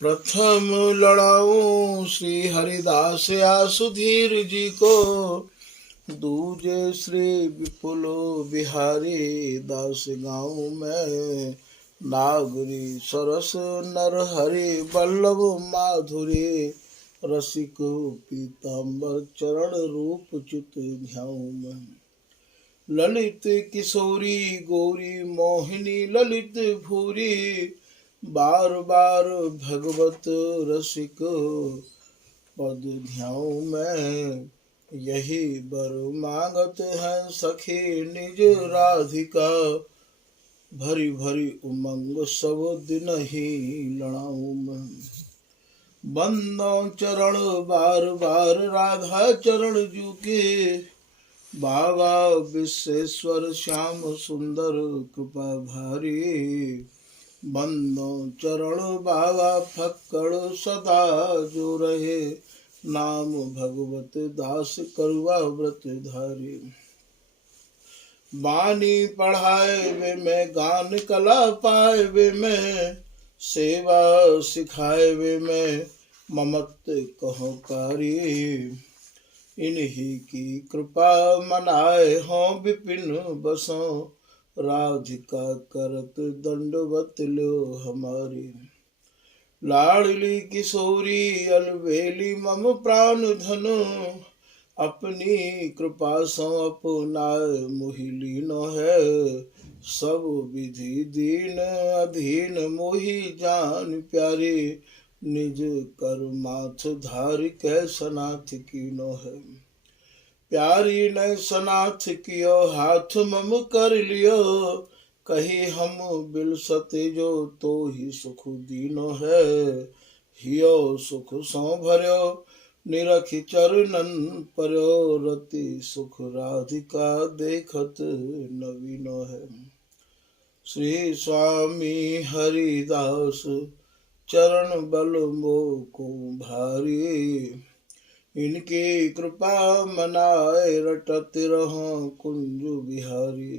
प्रथम लड़ाऊं श्री हरिदास या सुधीर जी को, दूजे श्री विपुलो बिहारी दास गाँव में। नागरी सरस नर हरि बल्लभ माधुरी, रसिक पीताम्बर चरण रूप च्युत ध्याऊ में। ललित किशोरी गौरी मोहिनी ललित भूरी, बार बार भगवत रसिक पद ध्याऊ में। यही बर मांगत है सखी निज राधिका, भरी भरी उमंग सब दिन ही लड़ाऊ में। बंदो चरण बार बार राधा चरण जूके, बाबा विश्वेश्वर श्याम सुंदर कृपा भारी। बंदो चरण बाबा फक्कड़ सदा जो रहे, नाम भगवत दास करुआ व्रत धारी। बानी पढ़ाए वे में गान कला पाए वे में, सेवा सिखाए वे में ममत कहो कारी। इन्हीं की कृपा मनाए हों विपिन बसों, राधिका करत दंडवत लो हमारी। लाडली किशोरी अलबेली मम प्राण धन, अपनी कृपा सो अपनाए मोहि लीनो है। सब विधि दीन अधीन मोहि जान प्यारे, निज कर माथ धार कै सनाथ कीनो है। प्यारी ने सनाथ कियो हाथ मम कर लियो, कही हम बिलसते जो तो ही सुख दीनो है। हियो सुख सो भर्यो निरखि चरणन पर्यो, रति सुख राधिका देखत नवीनो है। श्री स्वामी हरिदास चरण बल मोको भारी, इनकी कृपा मनाए रटत रहो कुंज बिहारी।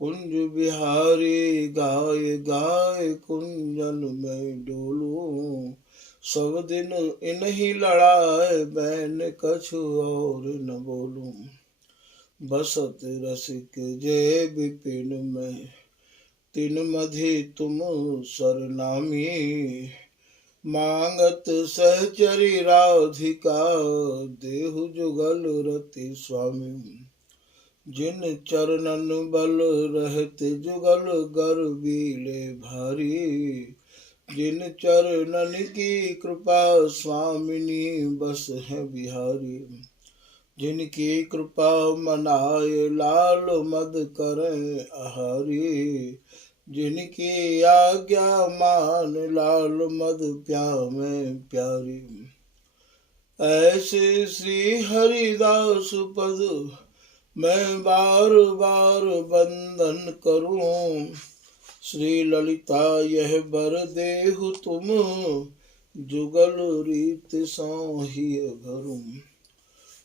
कुंज बिहारी गाय गाय कुंजन में डोलूं, सब दिन इन्हीं लड़ाए बैन कछु और न बोलूं। बसत रसिक जय विपिन में, तिन मधि तुम सरनामी। मांगत सहचरी राधिका, देहु जुगल रति स्वामी। जिन चरणन बल रहते जुगल गर्वीले भारी, जिन चरणन की कृपा स्वामिनी बस है बिहारी। जिनकी कृपा मनाए लाल मद करें आहारी, जिनकी आज्ञा मान लाल मद प्यामे प्यारी। ऐसे श्री हरिदास पद मैं बार बार वंदन करूं, श्री ललिता यह बर देहु तुम, जुगल रीत सो ही भरूं।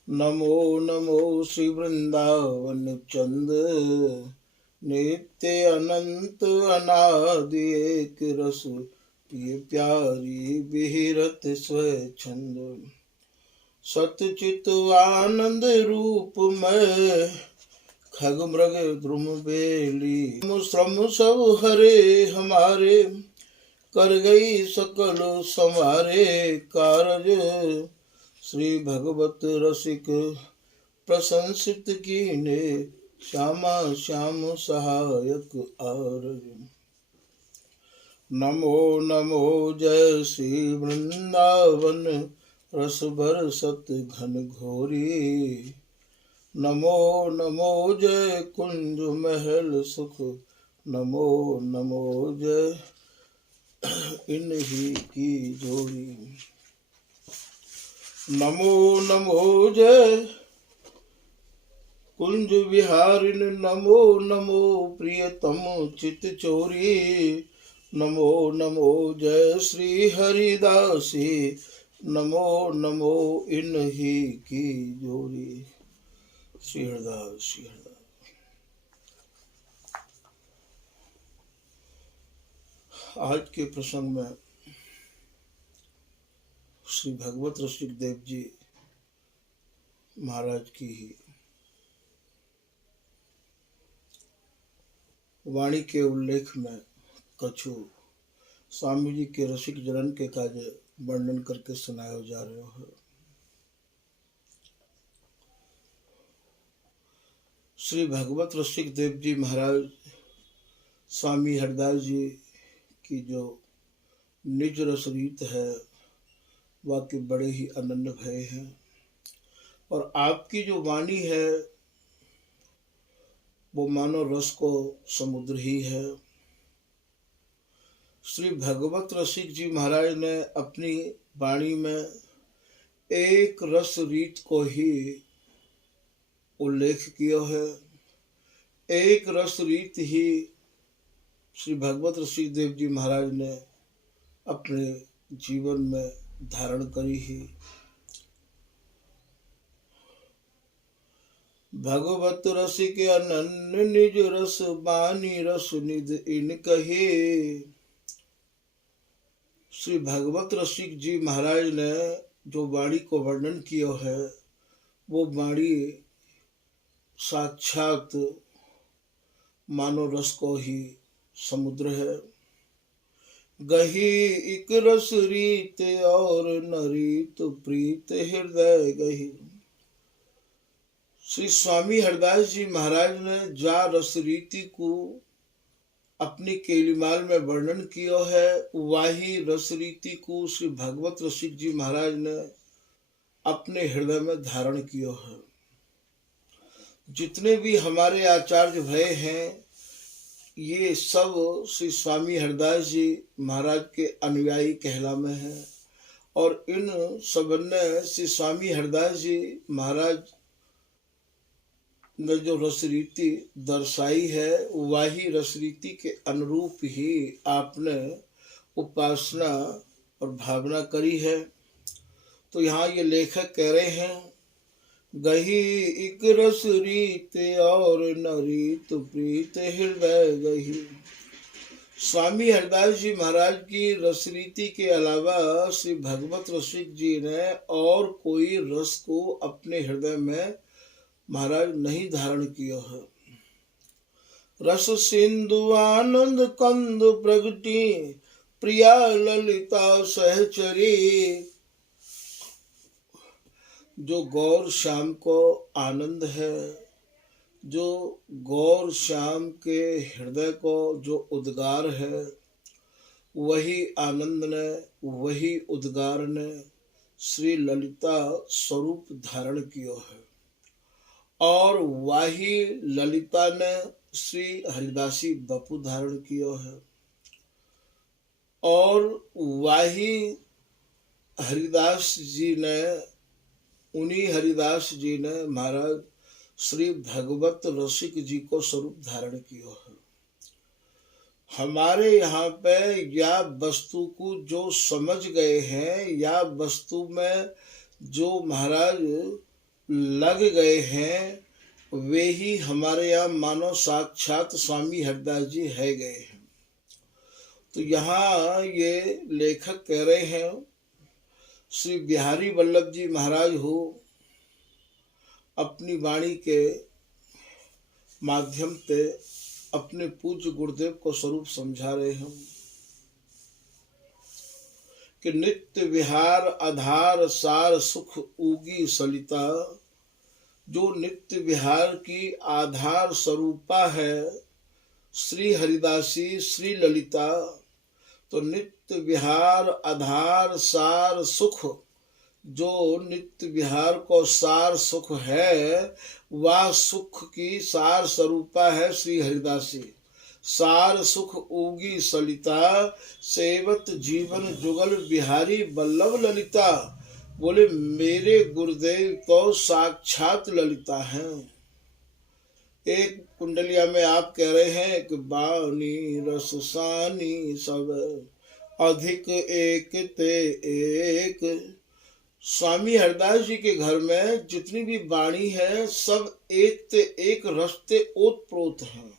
नमो नमो श्री वृंदावन चंद, नित्य अनंत अनादि एक रस प्रिय प्यारी विहिरत स्वच्छंद। सतचित आनंद रूप में खग मृग द्रुम बेली, श्रम सब हरे हमारे, कर गई सकल समारे कारज। श्री भगवत रसिक प्रशंसित कीने, श्यामा श्याम सहायक आरज। नमो नमो जय श्री वृंदावन रस बरसत घन घोरी। नमो नमो जय कुंज महल सुख, नमो नमो जय इन्हीं की जोड़ी। नमो नमो जय कुंज विहारिन, नमो नमो प्रियतम चित चोरी। नमो नमो जय श्री हरिदासी, नमो नमो इन्हीं की जोड़ी। श्री हरिदास श्री हरिदास। आज के प्रसंग में श्री भगवत रसिक देव जी महाराज की ही वाणी के उल्लेख में कछु स्वामी जी के रसिक जलन के कार्य वर्णन करके सुनाया जा रहा है। श्री भगवत रसिक देव जी महाराज स्वामी हरदास जी की जो निज रस रीत है वह के बड़े ही अनन्य भय हैं, और आपकी जो वाणी है वो मानो रस को समुद्र ही है। श्री भगवत रसिक जी महाराज ने अपनी वाणी में एक रस रीत को ही उल्लेख किया है। एक रस रीत ही श्री भगवत रसिक देव जी महाराज ने अपने जीवन में धारण करी ही। भगवत रसिक अनन्य निज रस बानी रस निध इन कहे। श्री भगवत रसिक जी महाराज ने जो वाणी को वर्णन किया है वो वाणी साक्षात मानो रस को ही समुद्र है। गही एक रस रीत और न रीत प्रीत हृदय गही। श्री स्वामी हरदास जी महाराज ने जा रस रीति को अपनी केलीमाल में वर्णन किया है, वही रस रीति को श्री भगवत रसिक जी महाराज ने अपने हृदय में धारण किया है। जितने भी हमारे आचार्य भय हैं ये सब श्री स्वामी हरदास जी महाराज के अनुयायी कहलामे हैं, और इन सब ने श्री स्वामी हरदास जी महाराज ने जो रस रीति दर्शाई है वही रस रीति के अनुरूप ही आपने उपासना और भावना करी है। तो यहाँ ये लेखक कह रहे हैं, गही एक रस रीत और न रीत प्रीत हृदय गही। स्वामी हरदास जी महाराज की रस रीति के अलावा श्री भगवत रसिक जी ने और कोई रस को अपने हृदय में महाराज नहीं धारण किया है। रस सिंधु आनंद कंद प्रगति प्रिया ललिता सहचरी। जो गौर श्याम को आनंद है, जो गौर श्याम के हृदय को जो उद्गार है, वही आनंद ने वही उद्गार ने श्री ललिता स्वरूप धारण किया है, और वही ललिता ने श्री हरिदासी बपू धारण किया है, और वही हरिदास जी ने उन्हीं हरिदास जी ने महाराज श्री भगवत रसिक जी को स्वरूप धारण किया है। हमारे यहाँ पे या वस्तु को जो समझ गए हैं या वस्तु में जो महाराज लग गए हैं वे ही हमारे यहाँ मानो साक्षात स्वामी हरदास जी है गए हैं। तो यहाँ ये लेखक कह रहे हैं, श्री बिहारी वल्लभ जी महाराज हो अपनी वाणी के माध्यम से अपने पूज्य गुरुदेव को स्वरूप समझा रहे हैं कि नित्य विहार आधार सार सुख उगी सलिता। जो नित्य विहार की आधार स्वरूपा है श्री हरिदासी श्री ललिता, तो नित्य विहार आधार सार सुख, जो नित्य विहार को सार सुख है वह सुख की सार स्वरूपा है श्री हरिदासी। सार सुख उगी सलिता सेवत जीवन जुगल बिहारी वल्लभ ललिता। बोले मेरे गुरुदेव तो साक्षात ललिता हैं। एक कुंडलिया में आप कह रहे हैं कि बानी रस सानी सब अधिक एक ते एक। स्वामी हरदास जी के घर में जितनी भी वाणी है सब एक ते एक रस्ते ओतप्रोत हैं।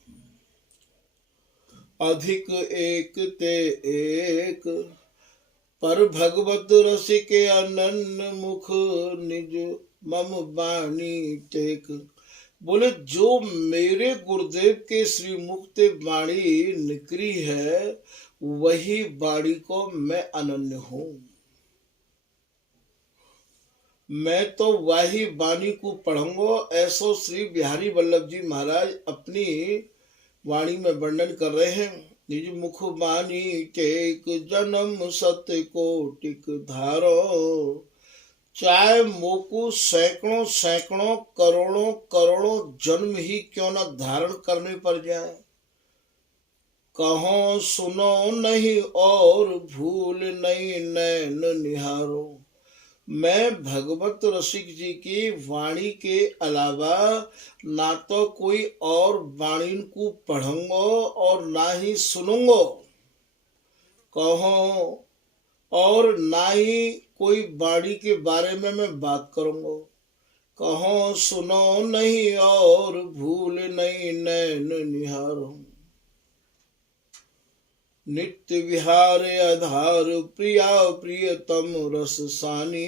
अधिक एक ते एक पर भगवत रसिके अनन्य मुख निज मम बाणी टेक। बोले जो मेरे गुरुदेव के श्री मुक्त वाणी निकरी है वही वाणी को मैं अनन्य हूं। मैं तो वही वाणी को पढ़ूंगा। ऐसो श्री बिहारी वल्लभ जी महाराज अपनी वाणी में वर्णन कर रहे हैं। निज मुख बानी टेक जन्म सत्य कोटिक धारो। चाहे मोकू सैकड़ों सैकड़ों करोड़ों करोड़ों जन्म ही क्यों न धारण करने पर जाए। कहो सुनो नहीं और भूल नहीं नैन निहारो। मैं भगवत रसिक जी की वाणी के अलावा ना तो कोई और वाणी को पढ़ूंगा और ना ही सुनूंगा। कहो और ना ही कोई वाणी के बारे में मैं बात करूंगा। कहो सुनो नहीं और भूल नहीं नैन निहारो। नित्य विहार आधार प्रिया प्रियतम रस सानी।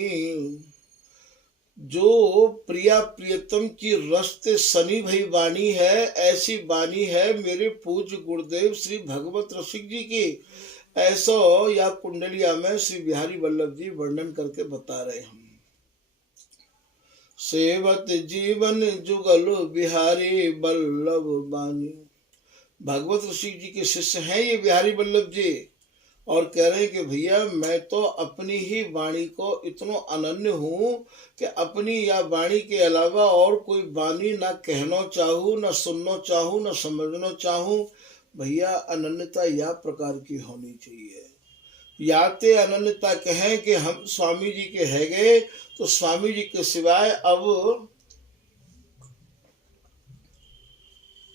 जो प्रिया प्रियतम की रस्ते सनी भई वाणी है, ऐसी वाणी है मेरे पूज्य गुरुदेव श्री भगवत रसिक जी की। ऐसो या कुंडलिया में श्री बिहारी वल्लभ जी वर्णन करके बता रहे हैं। सेवत जीवन जुगल बिहारी वल्लभ बानी। भगवत ऋषि जी के शिष्य हैं ये बिहारी वल्लभ जी, और कह रहे हैं कि भैया मैं तो अपनी ही वाणी को इतना अनन्य हूँ कि अपनी या वाणी के अलावा और कोई वाणी ना कहना चाहूँ, ना सुनना चाहूँ, ना समझना चाहूँ। भैया अनन्यता या प्रकार की होनी चाहिए। या ते अनन्यता कहें कि हम स्वामी जी के है गए, तो स्वामी जी के सिवाय अब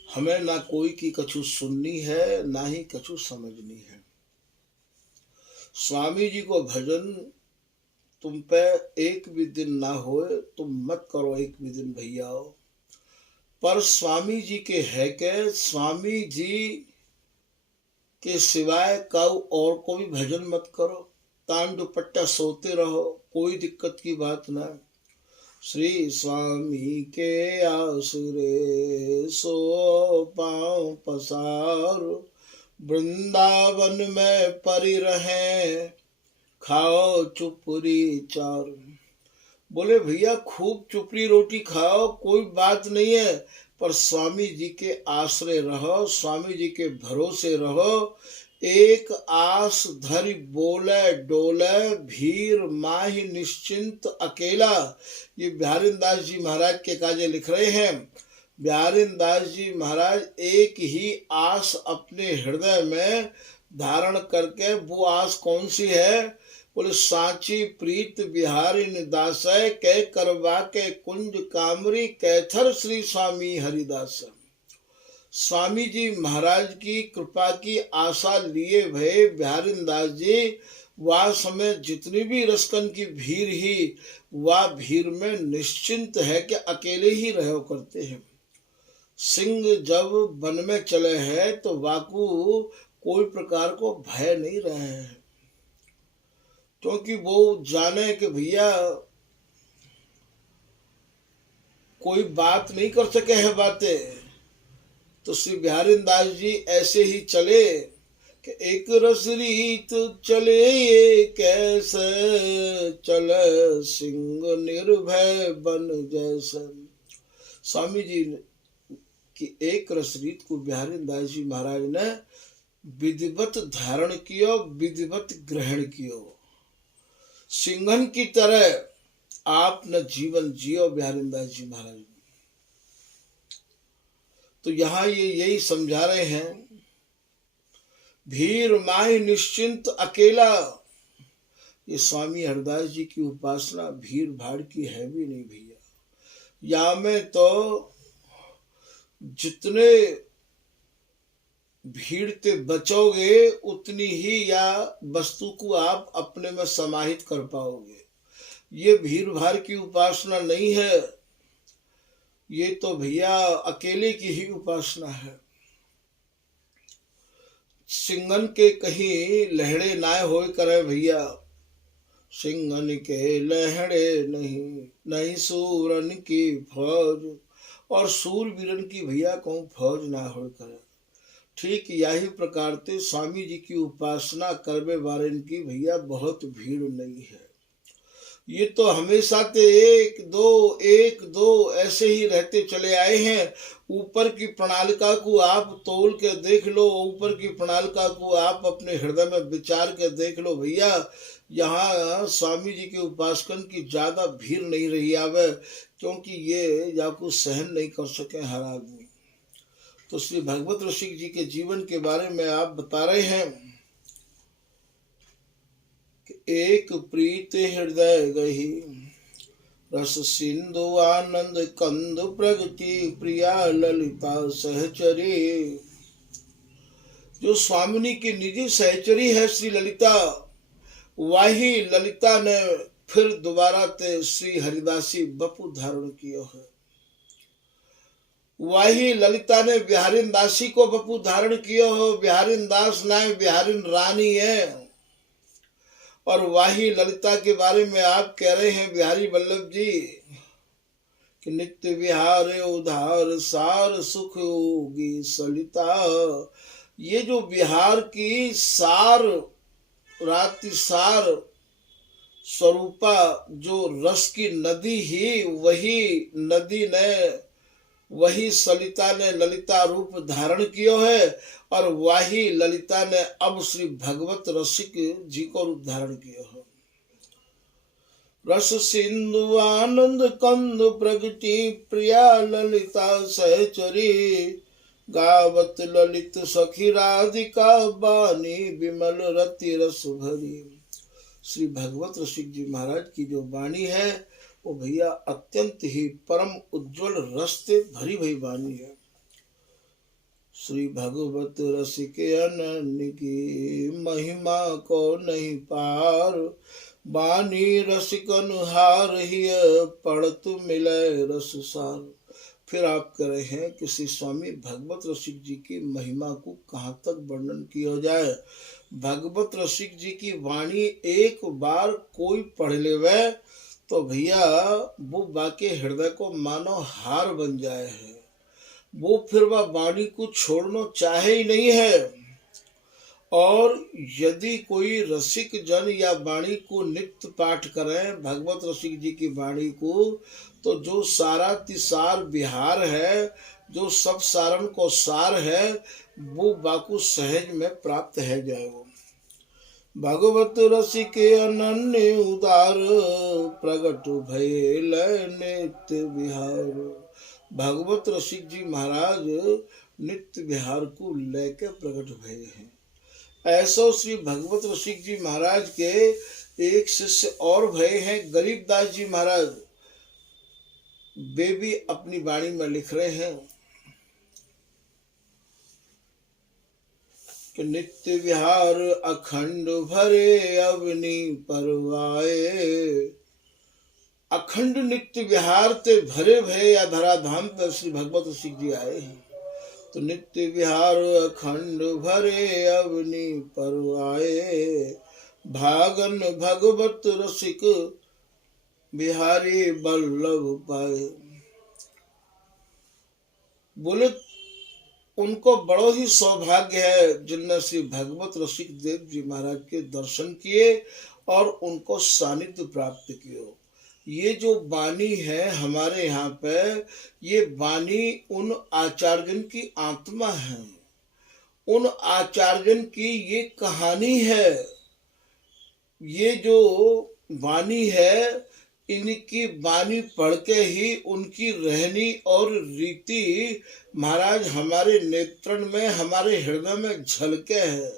हमें ना कोई की कछु सुननी है ना ही कछु समझनी है। स्वामी जी को भजन तुम पे एक भी दिन ना होए तुम मत करो एक भी दिन भैया। पर स्वामी जी के है के स्वामी जी के सिवाय काऊ और को भी भजन मत करो। तांडु पट्टा सोते रहो, कोई दिक्कत की बात ना। श्री स्वामी के आसरे सो पाँव पसार। वृंदावन में परी रहे खाओ चुपरी चार। बोले भैया खूब चुपड़ी रोटी खाओ कोई बात नहीं है, पर स्वामी जी के आश्रय रहो, स्वामी जी के भरोसे रहो। एक आस धरि बोले डोले भीर माही निश्चिंत अकेला। ये बिहारीन दास जी महाराज के काजे लिख रहे हैं। बिहारीन दास जी महाराज एक ही आस अपने हृदय में धारण करके, वो आस कौन सी है? बोले साची प्रीत बिहारी दास कै करवा के कुंज कामरी कैथर श्री स्वामी हरिदास। स्वामी जी महाराज की कृपा की आशा लिए भय बिहारीन दास जी वह समय जितनी भी रसकन की भीड़ ही वह भीड़ में निश्चिंत है कि अकेले ही रहो करते हैं। सिंह जब वन में चले हैं तो वाकू कोई प्रकार को भय नहीं रहे हैं, क्योंकि वो जाने कि भैया कोई बात नहीं कर सके है बातें। तो श्री बिहारीन दास जी ऐसे ही चले कि एक रस रीत चले ये कैसे चले सिंह निर्भय बन जैसे। स्वामी जी की एक रस रीत को बिहारीन दास जी महाराज ने विधिवत धारण किया, विधिवत ग्रहण किया। सिंहन की तरह आप न जीवन जियो बिहारीन दास जी महाराज। तो यहाँ ये यही समझा रहे हैं, भीर माही निश्चिंत अकेला। ये स्वामी हरदास जी की उपासना भीड़ भाड़ की है भी नहीं भैया। या में तो जितने भीड़ ते बचोगे उतनी ही या वस्तु को आप अपने में समाहित कर पाओगे। ये भीड़ भाड़ की उपासना नहीं है, ये तो भैया अकेले की ही उपासना है। सिंगन के कहीं लहड़े नाय होए करे भैया, सिंहन के लहड़े नहीं, नहीं सूरन की फौज। और सूरवीरन की भैया कहूँ फौज ना हो करे। ठीक यही प्रकार से स्वामी जी की उपासना करवे वारन की भैया बहुत भीड़ नहीं है। ये तो हमेशा से एक दो ऐसे ही रहते चले आए हैं। ऊपर की प्रणालिका को आप तोल के देख लो, ऊपर की प्रणालिका को आप अपने हृदय में विचार के देख लो भैया, यहाँ स्वामी जी के उपासकन की ज्यादा भीड़ नहीं रही आवे, क्योंकि ये या कुछ सहन नहीं कर सके हर आदमी। तो श्री भगवत रसिक जी के जीवन के बारे में आप बता रहे हैं कि एक प्रीत हृदय गही, रस सिंधु आनंद कंद प्रगति, प्रिया ललिता सहचरी। जो स्वामिनी की निजी सहचरी है श्री ललिता, वही ललिता ने फिर दोबारा ते श्री हरिदासी बपू धारण किया है। वही ललिता ने बिहारिन दासी को बपू धारण किया हो। बिहारिन दास नाय बिहारिन रानी है। और वही ललिता के बारे में आप कह रहे हैं बिहारी वल्लभ जी कि नित्य विहार उधार सार सुख होगी सलिता। ये जो बिहार की सार राति सार स्वरूपा जो रस की नदी ही, वही नदी ने, वही सलिता ने ललिता रूप धारण किया है। और वही ललिता ने अब श्री भगवत रसिक जी को रूप धारण किया है। रस सिंधु आनंद कंद प्रगति, प्रिया ललिता सहचरी, गावत ललित सखी राधिका, बानी विमल रति रस भरी। श्री भगवत रसिक जी महाराज की जो वाणी है वो भैया अत्यंत ही परम उज्जवल रस से भरी भरी वाणी है। श्री भगवत रसिक अनन्य की महिमा को नहीं पार, बानी रसिक अनुहार ही पढ़त मिले रस सार। फिर आप कह रहे हैं कि श्री स्वामी भगवत रसिक जी की महिमा को कहाँ तक वर्णन किया जाए। भगवत रसिक जी की वाणी एक बार कोई पढ़ लेवे तो भैया वो बाके हृदय को मानो हार बन जाए है। वो फिर वह वाणी को छोड़ना चाहे ही नहीं है। और यदि कोई रसिक जन या वाणी को नित्य पाठ करें भगवत रसिक जी की वाणी को, तो जो सारा तिसार बिहार है, जो सब सारण को सार है, वो बाकू सहज में प्राप्त है जाएगा। भगवत रसिक अनन्य उदार, प्रगट भयल नित्य विहार। भगवत रसिक जी महाराज नित्य विहार को लेकर प्रकट भये हैं। ऐसा श्री भगवत रसिक जी महाराज के एक शिष्य और भये हैं गरीबदास जी महाराज। वे भी अपनी वाणी में लिख रहे हैं कि नित्य विहार अखंड भरे अवनी परवाए। अखंड नित्य विहार ते भरे भय या धराधाम पर श्री भगवत रसिक जी आए हैं। तो नित्य विहार अखंड भरे अवनी परवाए, भागन भगवत रसिक बिहारी बल्लभ पाए। बोले उनको बड़ो ही सौभाग्य है जिनने श्री भगवत रसिक देव जी महाराज के दर्शन किए और उनको सानिध्य प्राप्त किया। ये जो वाणी है हमारे यहाँ पे, ये वाणी उन आचार्यन की आत्मा है, उन आचार्यन की ये कहानी है। ये जो वाणी है, इनकी वाणी पढ़ के ही उनकी रहनी और रीति महाराज हमारे नेत्रण में, हमारे हृदय में झलके है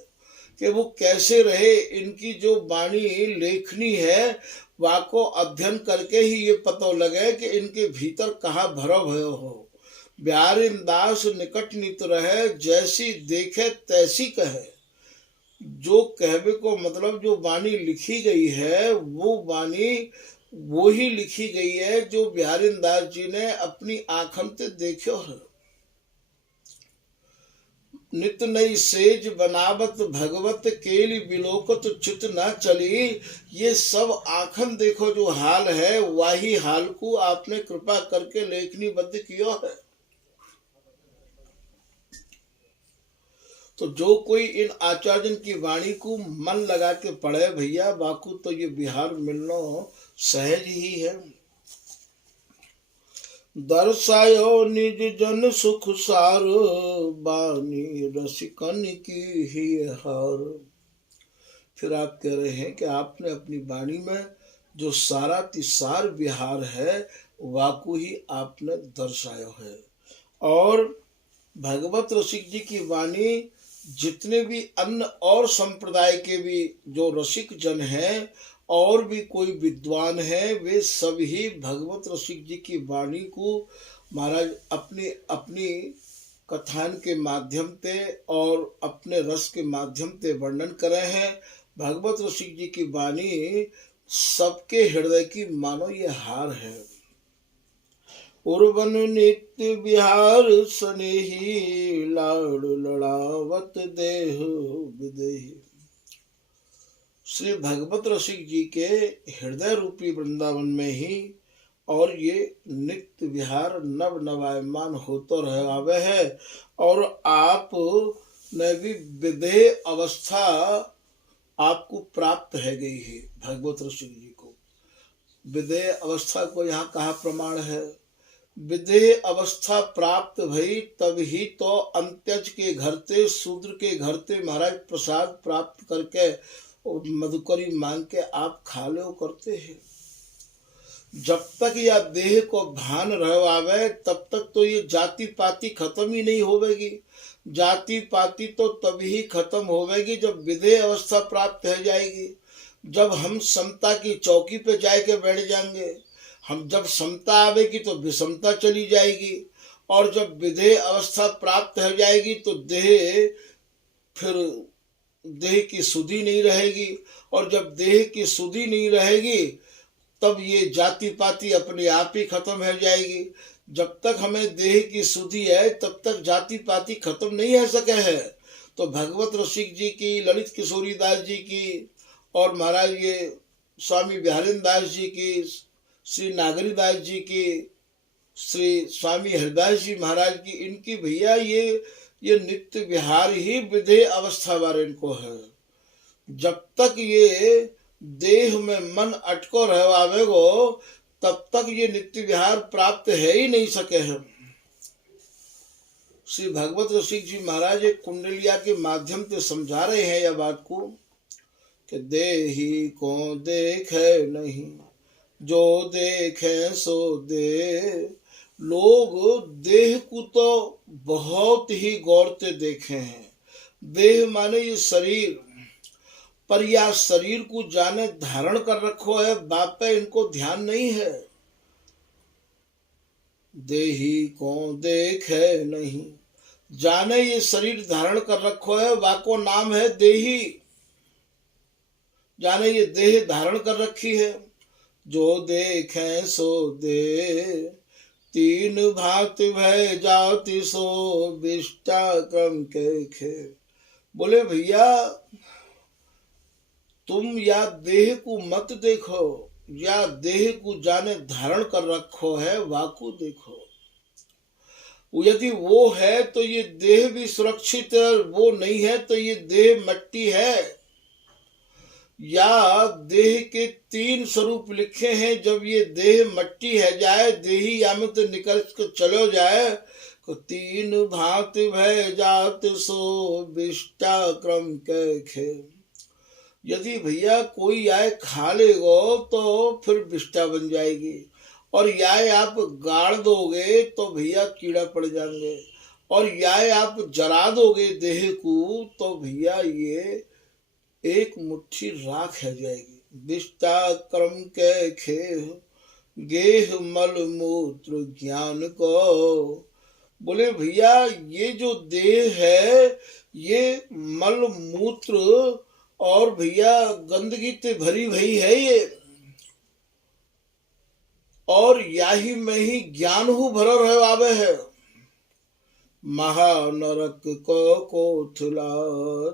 कि वो कैसे रहे। इनकी जो वाणी लेखनी है वाको अध्ययन करके ही ये पता लगे कि इनके भीतर कहाँ भरा भयो हो। बिहारिन दास निकट नित रहे, जैसी देखे तैसी कहे। जो कहवे को मतलब जो वाणी लिखी गई है वो वाणी वो ही लिखी गई है जो बिहारिन दास जी ने अपनी आँखन से देखो है। नित नई सेज बनावत भगवत केली बिलोकत चित न चली। ये सब आखन देखो जो हाल है, वही हाल को आपने कृपा करके लेखनी बद्ध किया है। तो जो कोई इन आचार्य की वाणी को मन लगा के पढ़े भैया, बाकू तो ये बिहार मिलना सहज ही है। दर्शायो निज जन सुख सार, बानी रसिकन की ही हार। फिर आप कह रहे हैं कि आपने अपनी वाणी में जो सारा तिसार विहार है, वाकु ही आपने दर्शाया है। और भगवत रसिक जी की वाणी जितने भी अन्य और संप्रदाय के भी जो रसिक जन हैं और भी कोई विद्वान है, वे सभी भगवत रसिक जी की वाणी को महाराज अपनी अपनी कथान के माध्यम से और अपने रस के माध्यम से वर्णन करे हैं। भगवत रसिक जी की वाणी सबके हृदय की मानो ये हार है। उर्वन नित्य विहार स्नेही, लाड़ लड़ावत देह विदेही। श्री भगवत रसिक जी के हृदय रूपी वृंदावन में ही और ये नित्य विहार नव नवायमान होता रह आवे है। और आप ने भी विदेह अवस्था आपको प्राप्त है गई है। भगवत रसिक जी को विदेह अवस्था को यहाँ कहा प्रमाण है। विदेह अवस्था प्राप्त भई तब ही तो अंत्यज के घर ते शूद्र के घर ते महाराज प्रसाद प्राप्त करके मधुकरी मांग के आप खा लो करते हैं। जब तक यह देह को भान रह आवे तब तक तो ये जाति पाति खत्म ही नहीं होवेगी। जाति पाति तो तभी खत्म होवेगी जब विदेह अवस्था प्राप्त हो जाएगी। जब हम समता की चौकी पे जाके बैठ जाएंगे, हम जब समता आवेगी तो विषमता चली जाएगी। और जब विदेह अवस्था प्राप्त हो जाएगी तो फिर देह की सुधि नहीं रहेगी। और जब देह की सुधि नहीं रहेगी तब ये जाति पाति अपने आप ही खत्म हो जाएगी। जब तक हमें देह की सुधि है तब तक जाति पाति खत्म नहीं हो सके है। तो भगवत रसिक जी की, ललित किशोरी दास जी की और महाराज ये स्वामी बिहारेंद्र दास जी की, श्री नागरी दास जी की, श्री स्वामी हरिदास जी महाराज की, इनकी भैया ये नित्य विहार ही विदेह अवस्था वाले इनको है। जब तक ये देह में मन अटको रह आवेगो तब तक ये नित्य विहार प्राप्त है ही नहीं सके हैं। श्री भगवत रसिक जी महाराज एक कुंडलिया के माध्यम से समझा रहे हैं यह बात को कि देही को देखे नहीं, जो देखे सो दे। लोग देह को तो बहुत ही गौर से देखे हैं। देह माने ये शरीर, पर या शरीर को जाने धारण कर रखो है, बाप पे इनको ध्यान नहीं है। देही को देखे नहीं, जाने ये शरीर धारण कर रखो है, वाको नाम है देही। जाने ये देह धारण कर रखी है। जो देखे सो दे, तीन भांति भय जाति सो विष्टा क्रम के खे। बोले भैया तुम या देह को मत देखो, या देह को जाने धारण कर रखो है, वाकु देखो। यदि वो है तो ये देह भी सुरक्षित है, वो नहीं है तो ये देह मट्टी है। या देह के तीन स्वरूप लिखे हैं। जब ये देह मट्टी है जाए, देही या में तो निकल कर चलो जाए, तो तीन भांति भय जात सो विष्टा क्रम के खे। यदि भैया कोई आए खा लेगो तो फिर विष्टा बन जाएगी, और या आप गाड़ दोगे तो भैया कीड़ा पड़ जाएंगे, और या आप जला दोगे देह को तो भैया ये एक मुट्ठी राख है जाएगी। विष्टा क्रम के खे, गेह मल मूत्र ज्ञान को। बोले भैया ये जो देह है ये मल मूत्र और भैया गंदगी से भरी भई है ये, और याही में ही ज्ञान हु भरो रह आवे है। महानरक को कोथला,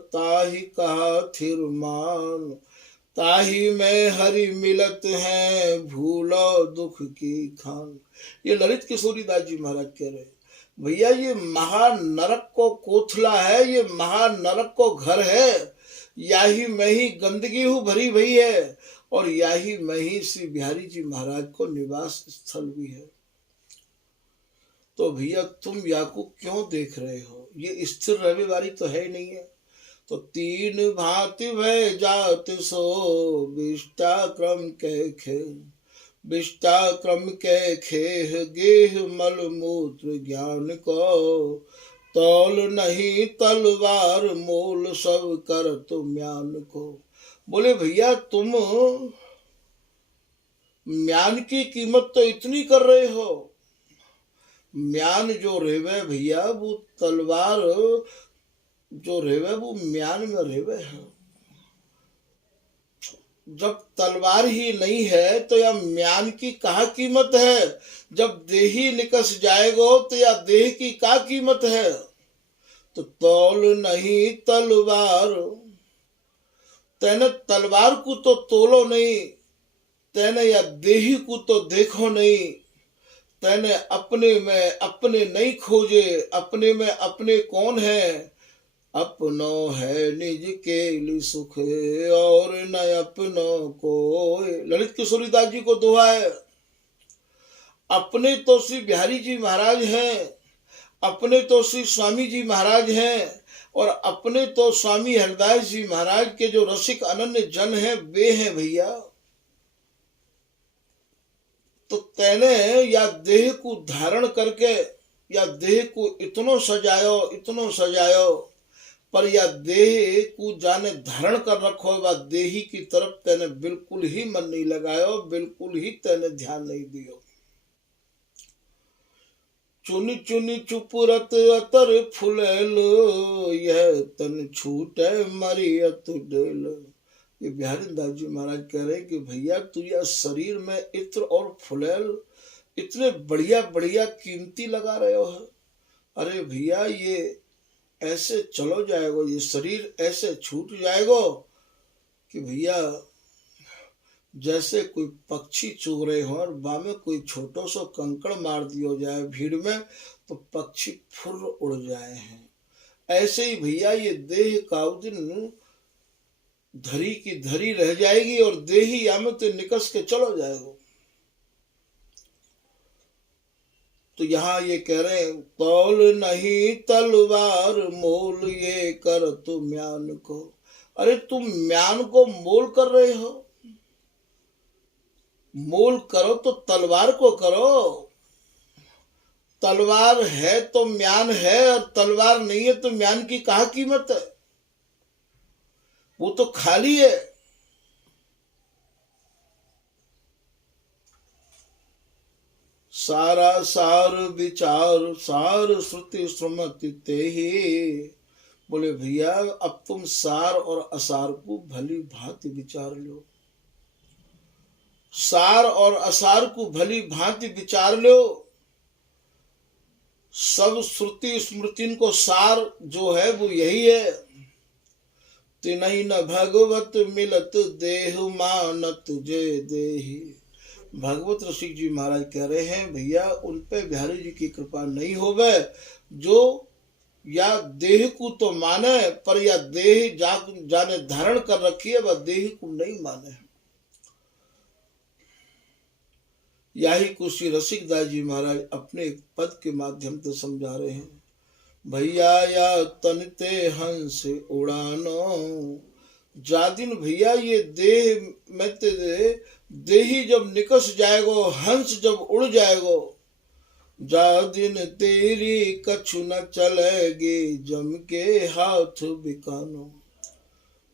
ताहि कहा थिर मान, ताहि में हरि मिलत है, भूलो दुख की खान। ये ललित किशोरी दास जी महाराज कह रहे हैं, भैया ये महानरक को कोथला है, ये महानरक को घर है, याही में ही गंदगी हूँ भरी भई है, और याही में ही श्री बिहारी जी महाराज को निवास स्थल भी है। तो भैया तुम याकू क्यों देख रहे हो, ये स्थिर रहने वाली तो है ही नहीं है। तो तीन भांति भय जात सो, विष्टा क्रम के खे, विष्टा क्रम के खेह, गेह मल मूत्र ज्ञान को, तौल नहीं तलवार मोल, सब कर तुम म्यान को। बोले भैया तुम म्यान की कीमत तो इतनी कर रहे हो, म्यान जो रेवे भैया वो तलवार जो रेवे वो म्यान में रेवे है। जब तलवार ही नहीं है तो या म्यान की कहाँ कीमत है, जब देही निकस जाएगो तो या देह की क्या कीमत है। तो तौल नहीं तलवार, तेने तलवार को तो तोलो नहीं, तेने या देही को तो देखो नहीं, तेने अपने में अपने नहीं खोजे, अपने में अपने कौन है, अपनो है निज के लिए सुख, और न अपनो को। ललित किशोरी दास जी को दोहा है, अपने तो श्री बिहारी जी महाराज हैं, अपने तो श्री स्वामी जी महाराज हैं, और अपने तो स्वामी हरदास जी महाराज के जो रसिक अनन्य जन हैं वे हैं भैया। तो तेने या देह को धारण करके या देह को इतनो सजायो, पर या देह को जाने धारण कर रखो, व देही की तरफ तेने बिल्कुल ही मन नहीं लगायो, बिल्कुल ही तेने ध्यान नहीं दियो। चुनी चुनी चुपुरत अतर फुलेल, यह तन छूटे मरियत डेल। ये बिहारी दास जी महाराज कह रहे हैं कि भैया तू यह शरीर में इत्र और फुलेल इतने बढ़िया बढ़िया कीमती लगा रहे हो। अरे भैया ये ऐसे चलो जाएगो, ये शरीर ऐसे छूट जाएगो कि भैया जैसे कोई पक्षी चुग रहे हो और बामे कोई छोटो सो कंकड़ मार दियो जाए भीड़ में तो पक्षी फुर उड़ जाए हैं। ऐसे ही भैया ये देह का दिन धरी की धरी रह जाएगी और देही यामत निकस के चलो जाएगा। तो यहाँ ये कह रहे हैं तौल नहीं तलवार मोल, ये कर तू म्यान को। अरे तुम म्यान को मोल कर रहे हो, मोल करो तो तलवार को करो। तलवार है तो म्यान है, और तलवार नहीं है तो म्यान की कहाँ कीमत है, वो तो खाली है। सारा सार विचार सार श्रुति श्रमति ते ही। बोले भैया अब तुम सार और असार को भली भांति विचार लो, सार और असार को भली भांति विचार लो। सब श्रुति स्मृति को सार जो है वो यही है। तिनहि न भगवत मिलत देह मानत जे देही। भगवत रसिक जी महाराज कह रहे हैं भैया उन पे बिहारी जी की कृपा नहीं होवे जो या देह को तो माने पर या देह जाने धारण कर रखी है वह देह को नहीं माने। यही कुछ श्री रसिक दास जी महाराज अपने पद के माध्यम से समझा रहे हैं। भैया या तनते हंस उड़ानो, जा दिन भैया ये देह में तेरे देही जब निकस जाएगो, हंस जब उड़ जाएगो, जा दिन तेरी कछु न चलेगी जम के हाथ बिकानो।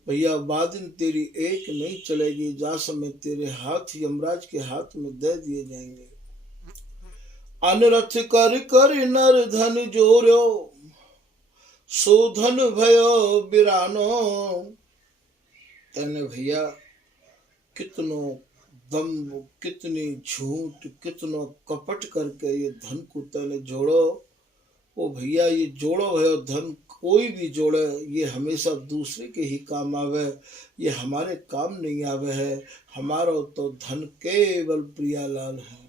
भैया बादिन तेरी एक नहीं चलेगी, जा समय तेरे हाथ यमराज के हाथ में दे दिए जाएंगे। अनरथ कर कर नर धन जोरो, शोधन भयो बिरानो। तेने भैया कितनो दम्भ कितनी झूठ कितनो कपट करके ये धन को तेने जोड़ो, ओ भैया ये जोड़ो है धन कोई भी जोड़े, ये हमेशा दूसरे के ही काम आवे, ये हमारे काम नहीं आवे है। हमारो तो धन केवल प्रियालाल है,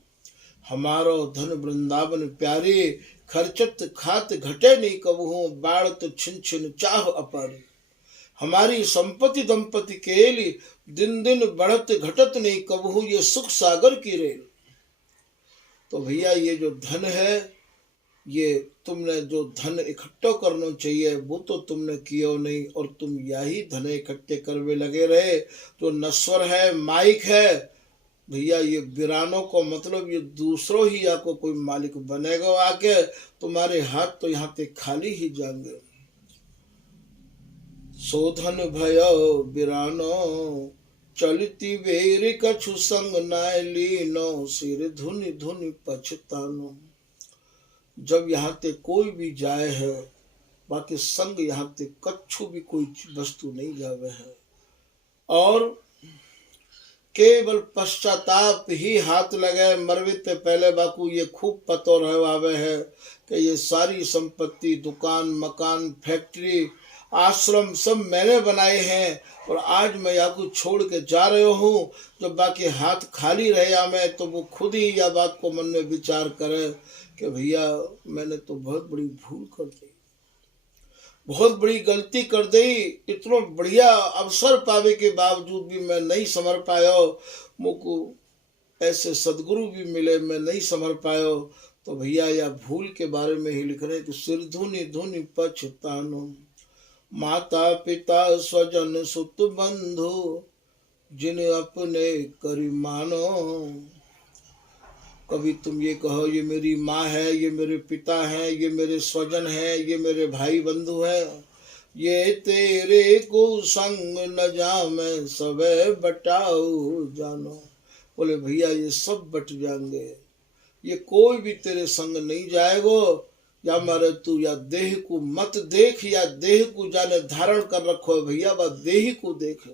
हमारो धन वृंदावन प्यारे, खर्चत खात घटे नहीं कबहू, बाढ़त छिन छिन चाह अपारी। हमारी संपत्ति दंपति केली, दिन दिन बढ़त घटत नहीं कबहू, ये सुख सागर की रेल। तो भैया ये जो धन है, ये तुमने जो धन इकट्ठा करना चाहिए वो तो तुमने किया नहीं, और तुम यही धन इकट्ठे करवे लगे रहे जो नश्वर है, माइक है। भैया ये वीरानों को मतलब ये दूसरों ही आपको कोई मालिक बनेगा आके, तुम्हारे हाथ तो यहाँ पे खाली ही जाएंगे। शोधन भयो वीरानो, चलती बेर कछु संग नाय लीनो, सिर धुनि धुनि पछतानो। जब यहाँ ते कोई भी जाए है, बाकी संग यहाँ ते कछु भी कोई वस्तु नहीं जावे है, और केवल पश्चाताप ही हाथ लगे। मरवे ते पहले बाकू ये खूब पतो रहवावे है कि ये सारी संपत्ति, दुकान, मकान, फैक्ट्री, आश्रम सब मैंने बनाए हैं, और आज मैं याकू छोड़ के जा रहे हूँ। जब बाकी हाथ खाली रहे मैं, तो वो खुद ही यह बात को मन में विचार करे कि भैया मैंने तो बहुत बड़ी भूल कर दी, बहुत बड़ी गलती कर दी। इतना बढ़िया अवसर पावे के बावजूद भी मैं नहीं समझ पाया, मुझको ऐसे सदगुरु भी मिले, मैं नहीं समझ पाया। तो भैया यह भूल के बारे में ही लिख रहे कि सिर धुनि धुनि पछतानो, माता पिता स्वजन सुत बंधु, जिन अपने करी मानो। कभी तुम ये कहो ये मेरी माँ है, ये मेरे पिता हैं, ये मेरे स्वजन हैं, ये मेरे भाई बंधु हैं, ये तेरे को संग न जामे, सबे बटाऊ जानो। बोले भैया ये सब बट जाएंगे, ये कोई भी तेरे संग नहीं जाएगो। या मारे तू या देह को मत देख, या देह को जाने धारण कर रखो है भैया, वह देह को देख।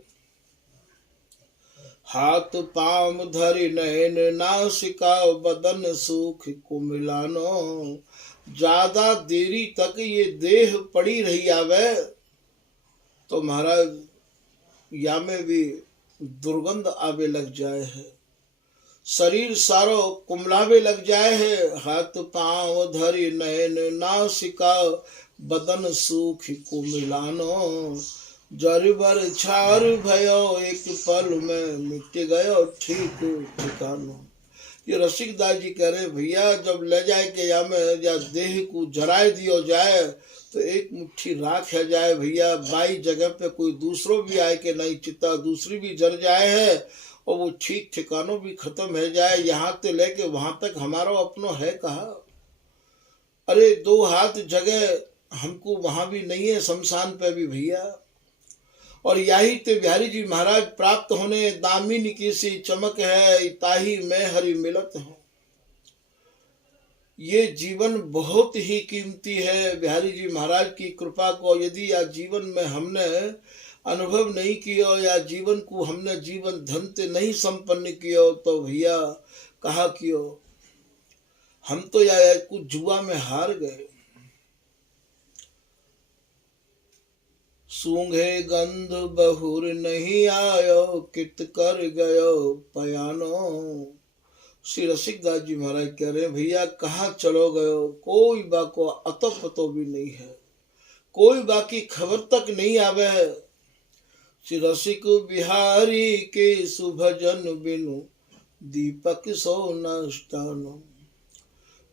हाथ पाम धरि नयन नासिका, बदन सुख को मिलानो। ज्यादा देरी तक ये देह पड़ी रही आवे तो महाराज या में भी दुर्गंध आवे लग जाए है, शरीर सारो कुमलावे लग जाए है। हाथ पांव धरि नयन नासिका, बदन सुख को मिलानो। जरबर छार भयो, एक पल में मिट गयो ठीक ठिकानो। ये रसिकदास जी कह रहे भैया जब ले जाए के या में या देह को जराए दियो जाए तो एक मुट्ठी राख है जाए भैया, 22 जगह पे कोई दूसरों भी आए के नहीं चिता दूसरी भी जर जाए है, और वो ठीक ठिकानों भी खत्म है जाए। यहाँ से लेके वहां तक हमारा अपनो है कहा। अरे 2 हाथ जगह हमको वहां भी नहीं है, शमशान पे भी भैया। और यही ते बिहारी जी महाराज प्राप्त होने, दामिनी की सी चमक है, ताही में हरि मिलत हूँ। ये जीवन बहुत ही कीमती है। बिहारी जी महाराज की कृपा को यदि या जीवन में हमने अनुभव नहीं किया, या जीवन को हमने जीवन धन से नहीं संपन्न किया, तो भैया कहा कियो, हम तो या कुछ जुआ में हार गए। सूंघे गंध बहुर नहीं आयो, कित कर गयो पयानो। श्री रसिकदास जी महाराज कह रहे हैं भैया कहाँ चलो गयो, कोई बाको अतो पतो भी नहीं है, कोई बाकी खबर तक नहीं आवे है। श्री रसिक बिहारी के सुभजन बिनु, दीपक सो नष्टानो।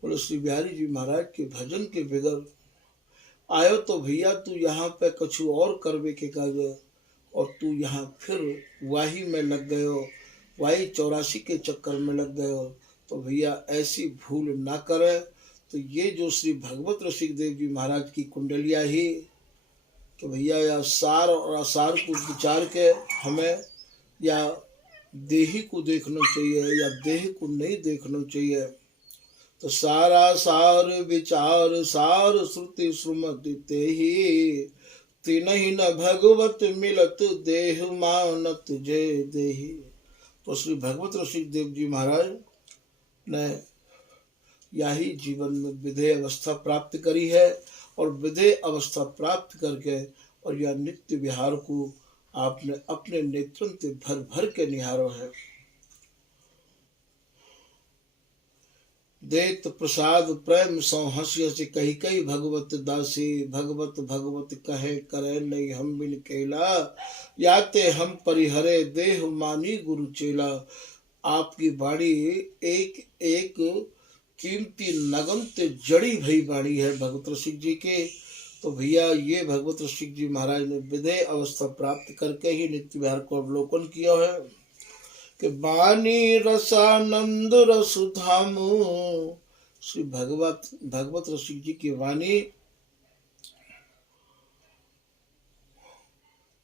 बोले श्री बिहारी जी महाराज के भजन के बगैर आयो तो भैया तू यहाँ पे कुछ और करवे के काज, और तू यहाँ फिर वाही में लग गयो, वाही 84 के चक्कर में लग गयो। तो भैया ऐसी भूल ना करे। तो ये जो श्री भगवत रसिक देव जी महाराज की कुंडलिया ही कि भैया या सार और असार को विचार के हमें या देही को देखना चाहिए या देह को नहीं देखना चाहिए। तो सारा सार विचार सार श्रुति श्रुमति ते ही, तिनहि न भगवत मिलत देह मानत जय देही। तो श्री भगवत रसिक देव जी महाराज ने यही जीवन में विधेय अवस्था प्राप्त करी है, और विधेय अवस्था प्राप्त करके और यह नित्य विहार को आपने अपने नेत्रों से भर भर के निहारो है। देत प्रसाद प्रेम सौ हंसी हंसी कही कही भगवत दासी, भगवत भगवत कहे करे नहीं हम बिन केला, याते हम परिहरे देह मानी गुरु चेला। आपकी वाणी एक एक कीमती नगम ते जड़ी भई वाणी है भगवत रसिक जी के। तो भैया ये भगवत रसिक जी महाराज ने विधेय अवस्था प्राप्त करके ही नित्य विहार को अवलोकन किया है कि बानी रसानंद रसुधामु। श्री भगवत रसिक जी की वाणी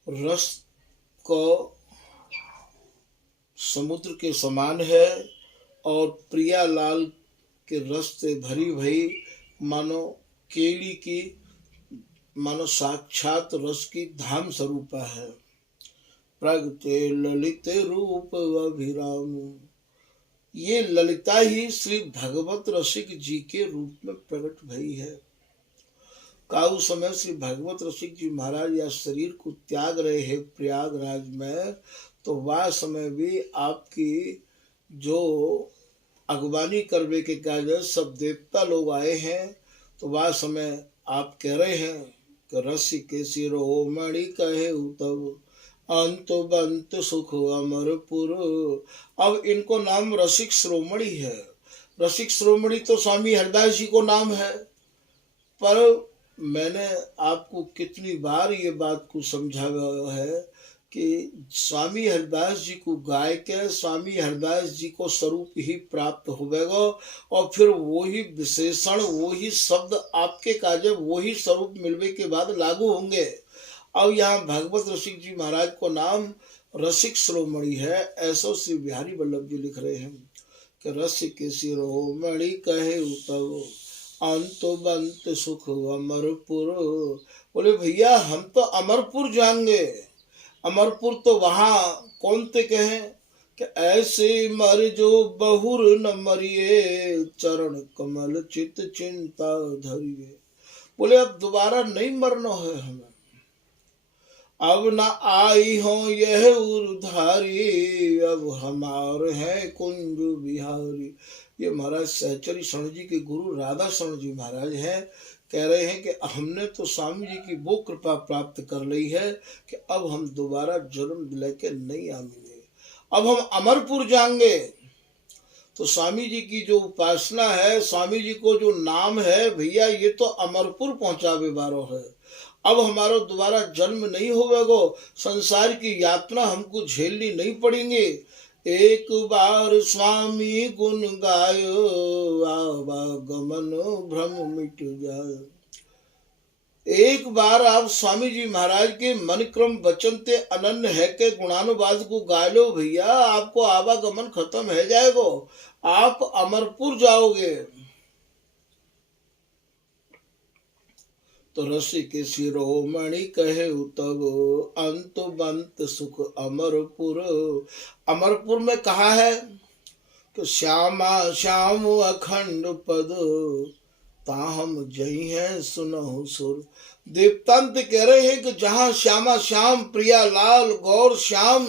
रस को समुद्र के समान है और प्रियालाल के रस से भरी भई मानो केली की, मानो साक्षात रस की धाम स्वरूपा है। प्रगटे ललित रूप अभिराम, ये ललिता ही श्री भगवत रसिक जी के रूप में प्रकट भई है। काउ समय श्री भगवत रसिक जी महाराज या शरीर को त्याग रहे हैं प्रयागराज में, तो वह समय भी आपकी जो अगवानी करने के कार्य सब देवता लोग आए हैं। तो वह समय आप कह रहे हैं कि रसिक के शिरोमणि कहे तब अंत बंत सुख अमरपुर। अब इनको नाम रसिक शिरोमणि है। रसिक शिरोमणि तो स्वामी हरदास जी को नाम है, पर मैंने आपको कितनी बार ये बात को समझाया है कि स्वामी हरदास जी को गाय के स्वामी हरदास जी को स्वरूप ही प्राप्त होगा, और फिर वही विशेषण वही शब्द आपके कार्य वही स्वरूप मिलने के बाद लागू होंगे। अब यहाँ भगवत रसिक जी महाराज को नाम रसिक शिरोमणि है, ऐसा श्री बिहारी वल्लभ जी लिख रहे हैं कि रसिक शिरोमणि कहे तब अंत बंत सुख अमरपुर। बोले भैया हम तो अमरपुर जाएंगे। अमरपुर तो वहां कौन ते कहे कि ऐसे मर जो बहुर न मरिए, चरण कमल चित चिंता धरिए। बोले अब दोबारा नहीं मरना है हमें, अब न आई हो यह उधारी, अब हमार है कुंज बिहारी। ये महाराज सहचरी शरण जी के गुरु राधा शरण जी महाराज हैं, कह रहे हैं कि हमने तो स्वामी जी की वो कृपा प्राप्त कर ली है कि अब हम दोबारा जन्म लेके नहीं आएंगे, अब हम अमरपुर जाएंगे। तो स्वामी जी की जो उपासना है, स्वामी जी को जो नाम है भैया, ये तो अमरपुर पहुंचावे बारो है। अब हमारा दोबारा जन्म नहीं होगा, संसार की यातना हमको झेलनी नहीं पड़ेंगे। एक बार स्वामी गुण गायो, आवागमन भ्रम मिट जाए। एक बार आप स्वामी जी महाराज के मन क्रम वचन ते अनन्य है के गुणानुवाद को गा लो भैया, आपको आवागमन खत्म है जाएगा, आप अमरपुर जाओगे। तो रसिक शिरोमणि कहे तब अंत बंत सुख अमरपुर। अमरपुर में कहा है तो श्यामा श्याम अखंड पद, ताहम जही है सुनहु सुर। देवतांत कह रहे हैं कि जहां श्यामा श्याम प्रिया लाल गौर श्याम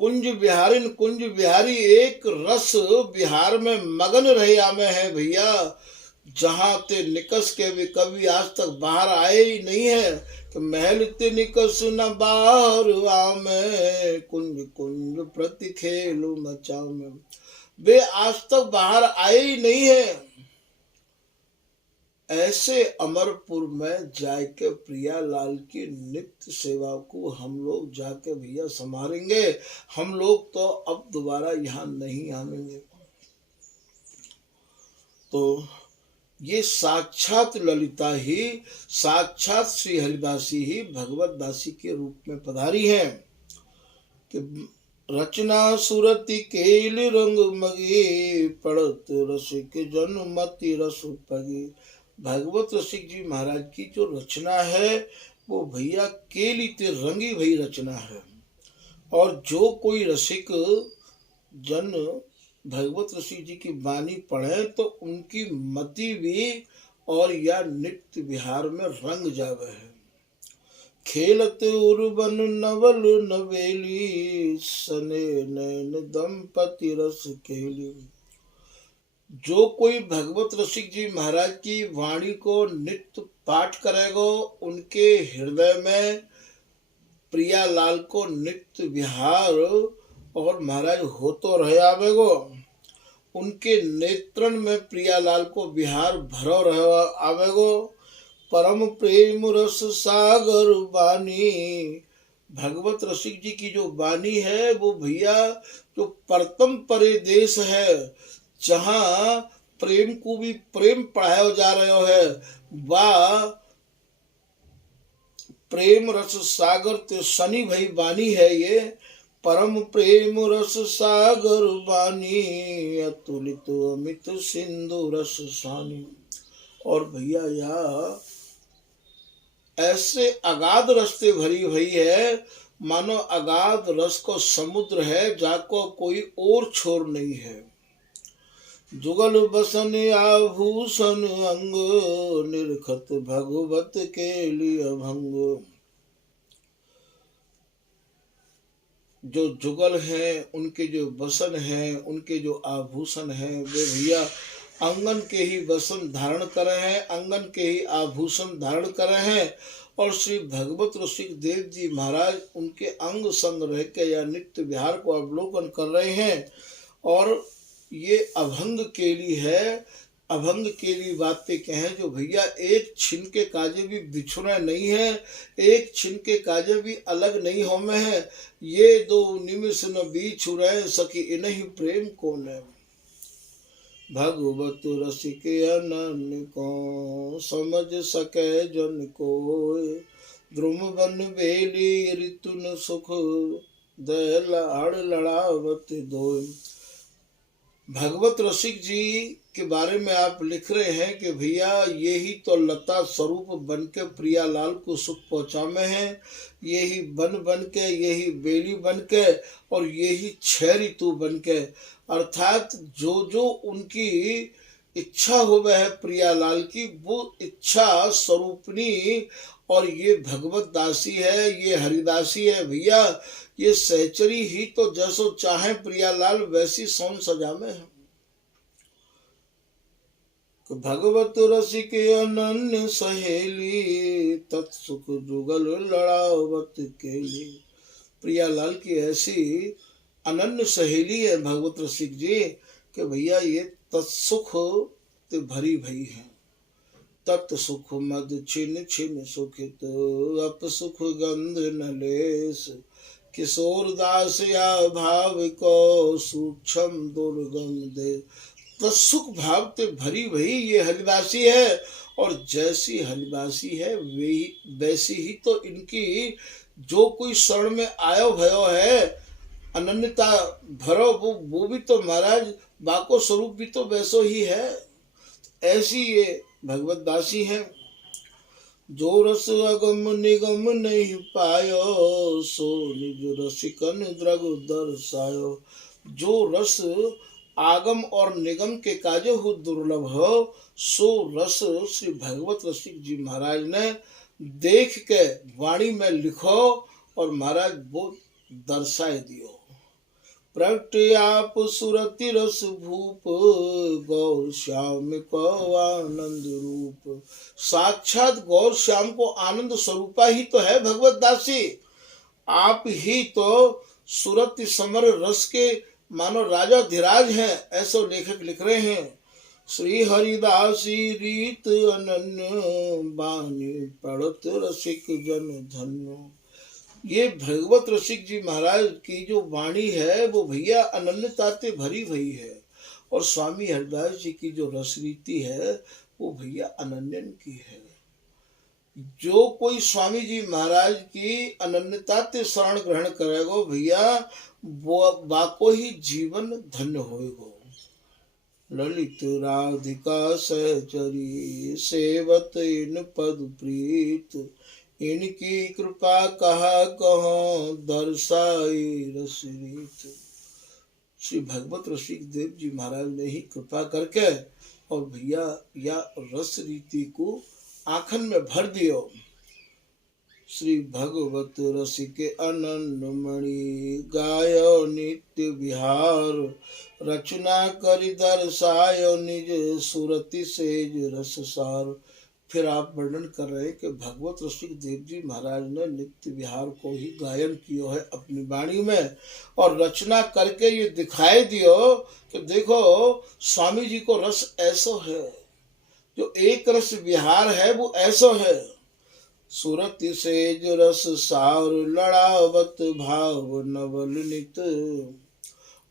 कुंज बिहारिन कुंज बिहारी एक रस बिहार में मगन रहे आमे है भैया, जहां ते निकस के भी कभी आज तक बाहर आए ही नहीं है कि महल ते निकस न बाहर आमे, कुंज कुंज प्रति खेलु मचा में। वे आज तक बाहर आए ही नहीं है। ऐसे अमरपुर में जाके प्रिया लाल की नित्य सेवा को हम लोग जाके भैया संभालेंगे। हम लोग तो अब दोबारा यहाँ नहीं आएंगे। तो ये साक्षात ललिता ही, साक्षात श्री हरिदासी ही भगवत दासी के रूप में पधारी हैं कि रचना सुरति केल रंग मगे, पड़त रसिक जन मति रस पगे। भगवत रसिक जी महाराज की जो रचना है वो भैया केली ते रंगी भई रचना है, और जो कोई रसिक जन भगवत ऋषि जी की वाणी पढ़े तो उनकी मति भी और या नित्य विहार में रंग जावे है। खेलत उर्वन नवल नवेली, सने नैन दंपति रस केली। जो कोई भगवत रसिक जी महाराज की वाणी को नित्य पाठ करेगा, उनके हृदय में प्रिया लाल को नित्य विहार और महाराज हो तो रहे आवेगो, उनके नेत्रन में प्रिया लाल को विहार भरो रहे आवेगो। परम प्रेम रस सागर वाणी, भगवत रसिक जी की जो वाणी है वो भैया जो परतम परे देश है, जहाँ प्रेम को भी प्रेम पढ़ाया जा रहा है, वह प्रेम रस सागर ते शनि भई वाणी है ये। परम प्रेम रस सागर वाणी, अतुलित अमित सिंधु रस सानी। और भैया यह ऐसे अगाध रस से भरी हुई है, मानो अगाध रस को समुद्र है, जाको कोई और छोर नहीं है। जुगल बसन आभूषण अंग, निरखत भगवत के लिए भंग। जो जुगल हैं, उनके जो बसन हैं, उनके जो आभूषण हैं, वे भैया अंगन के ही बसन धारण करे हैं, अंगन के ही आभूषण धारण करे हैं। और श्री भगवत ऋषिक देव जी महाराज उनके अंग संग रह के या नित्य विहार को अवलोकन कर रहे हैं। और ये अभंग केली है। अभंग केली बातें कहें जो भैया एक छिन के काजे भी बिछुरे नहीं है, एक छिन के काजे भी अलग नहीं होमे है। ये दो निमिष न बिछुरे, सखी इन्हीं प्रेम कौन है। भगवत रसिक अनन्य को, समझ सके जन कोय। द्रुम बन बेली ऋतुन सुख, दलाड़ लड़ावत दोय। भगवत रसिक जी के बारे में आप लिख रहे हैं कि भैया ये ही तो लता स्वरूप बन के प्रिया लाल को सुख पहुँचावे हैं, यही बन बन के, यही बेली बन के, और यही छह ऋतु बन के। अर्थात जो जो उनकी इच्छा हो वह है प्रिया लाल की, वो इच्छा स्वरूपनी। और ये भगवत दासी है, ये हरिदासी है भैया। ये सहचरी ही तो जैसो चाहे प्रिया लाल वैसी सौन सजामे है। भगवत रसिक अनन्य सहेली, तत्सुख जुगल लड़ावत केली। प्रिया लाल की ऐसी अनन्य सहेली है भगवत रसिक जी कि भैया ये तत्सुख ते भरी भई है। तत् सुख मद छिन छिन सुखित, अप सुख गंध न लेस। किशोर दास या भाव को, सूक्ष्म दुर्गम दे। तत्सुख भाव ते भरी भई ये हरिदासी है। और जैसी हरिदासी है वैसी ही तो इनकी जो कोई शरण में आयो भयो है, अनन्यता भरो, वो भी तो महाराज बाको स्वरूप भी तो वैसो ही है। ऐसी ये भगवत दासी है। जो रस अगम निगम नहीं पायो, सो निज रसिकन द्रगु दर्शायो। जो रस आगम और निगम के काजे हो दुर्लभ हो, सो रस श्री भगवत रसिक जी महाराज ने देख के वाणी में लिखो और महाराज वो दर्शाए दियो। प्रगट आप सुरति रस भूप, गौर श्याम को आनंद रूप। साक्षात गौर श्याम को आनंद स्वरूपा ही तो है भगवत दासी। आप ही तो सुरति समर रस के मानो राजा धीराज हैं, ऐसा लेखक लिख रहे हैं। श्री हरिदासी रीत अनन्य, बानी पड़त रसिक जन धन्य। ये भगवत रसिक जी महाराज की जो वाणी है वो भैया अनन्यता से भरी हुई है। और स्वामी हरिदास जी की जो रस रीति है वो भैया अनन्यन की है। जो कोई स्वामी जी महाराज की अनन्यता से शरण ग्रहण करेगा भैया, वो बाको ही जीवन धन्य होएगा। ललित राधिका सहचरी, सेवत इन पद प्रीत। इनकी कृपा कहा कहो, दर्शाई रस रीत। श्री भगवत रसिक देव जी महाराज ने ही कृपा करके और भैया या रस रीति को आखन में भर दियो। श्री भगवत रसिक अनन्य मणि गायो नित्य विहार रचना करि दर्शायो निज सुरति सेज रस सार। फिर आप वर्णन कर रहे हैं कि भगवत रसिक देव जी महाराज ने नित्य विहार को ही गायन किया है अपनी वाणी में और रचना करके ये दिखाई दियो कि देखो स्वामी जी को रस ऐसो है, जो एक रस विहार है वो ऐसो है। सुरति सेज रस सार लड़ावत भाव नवल नित।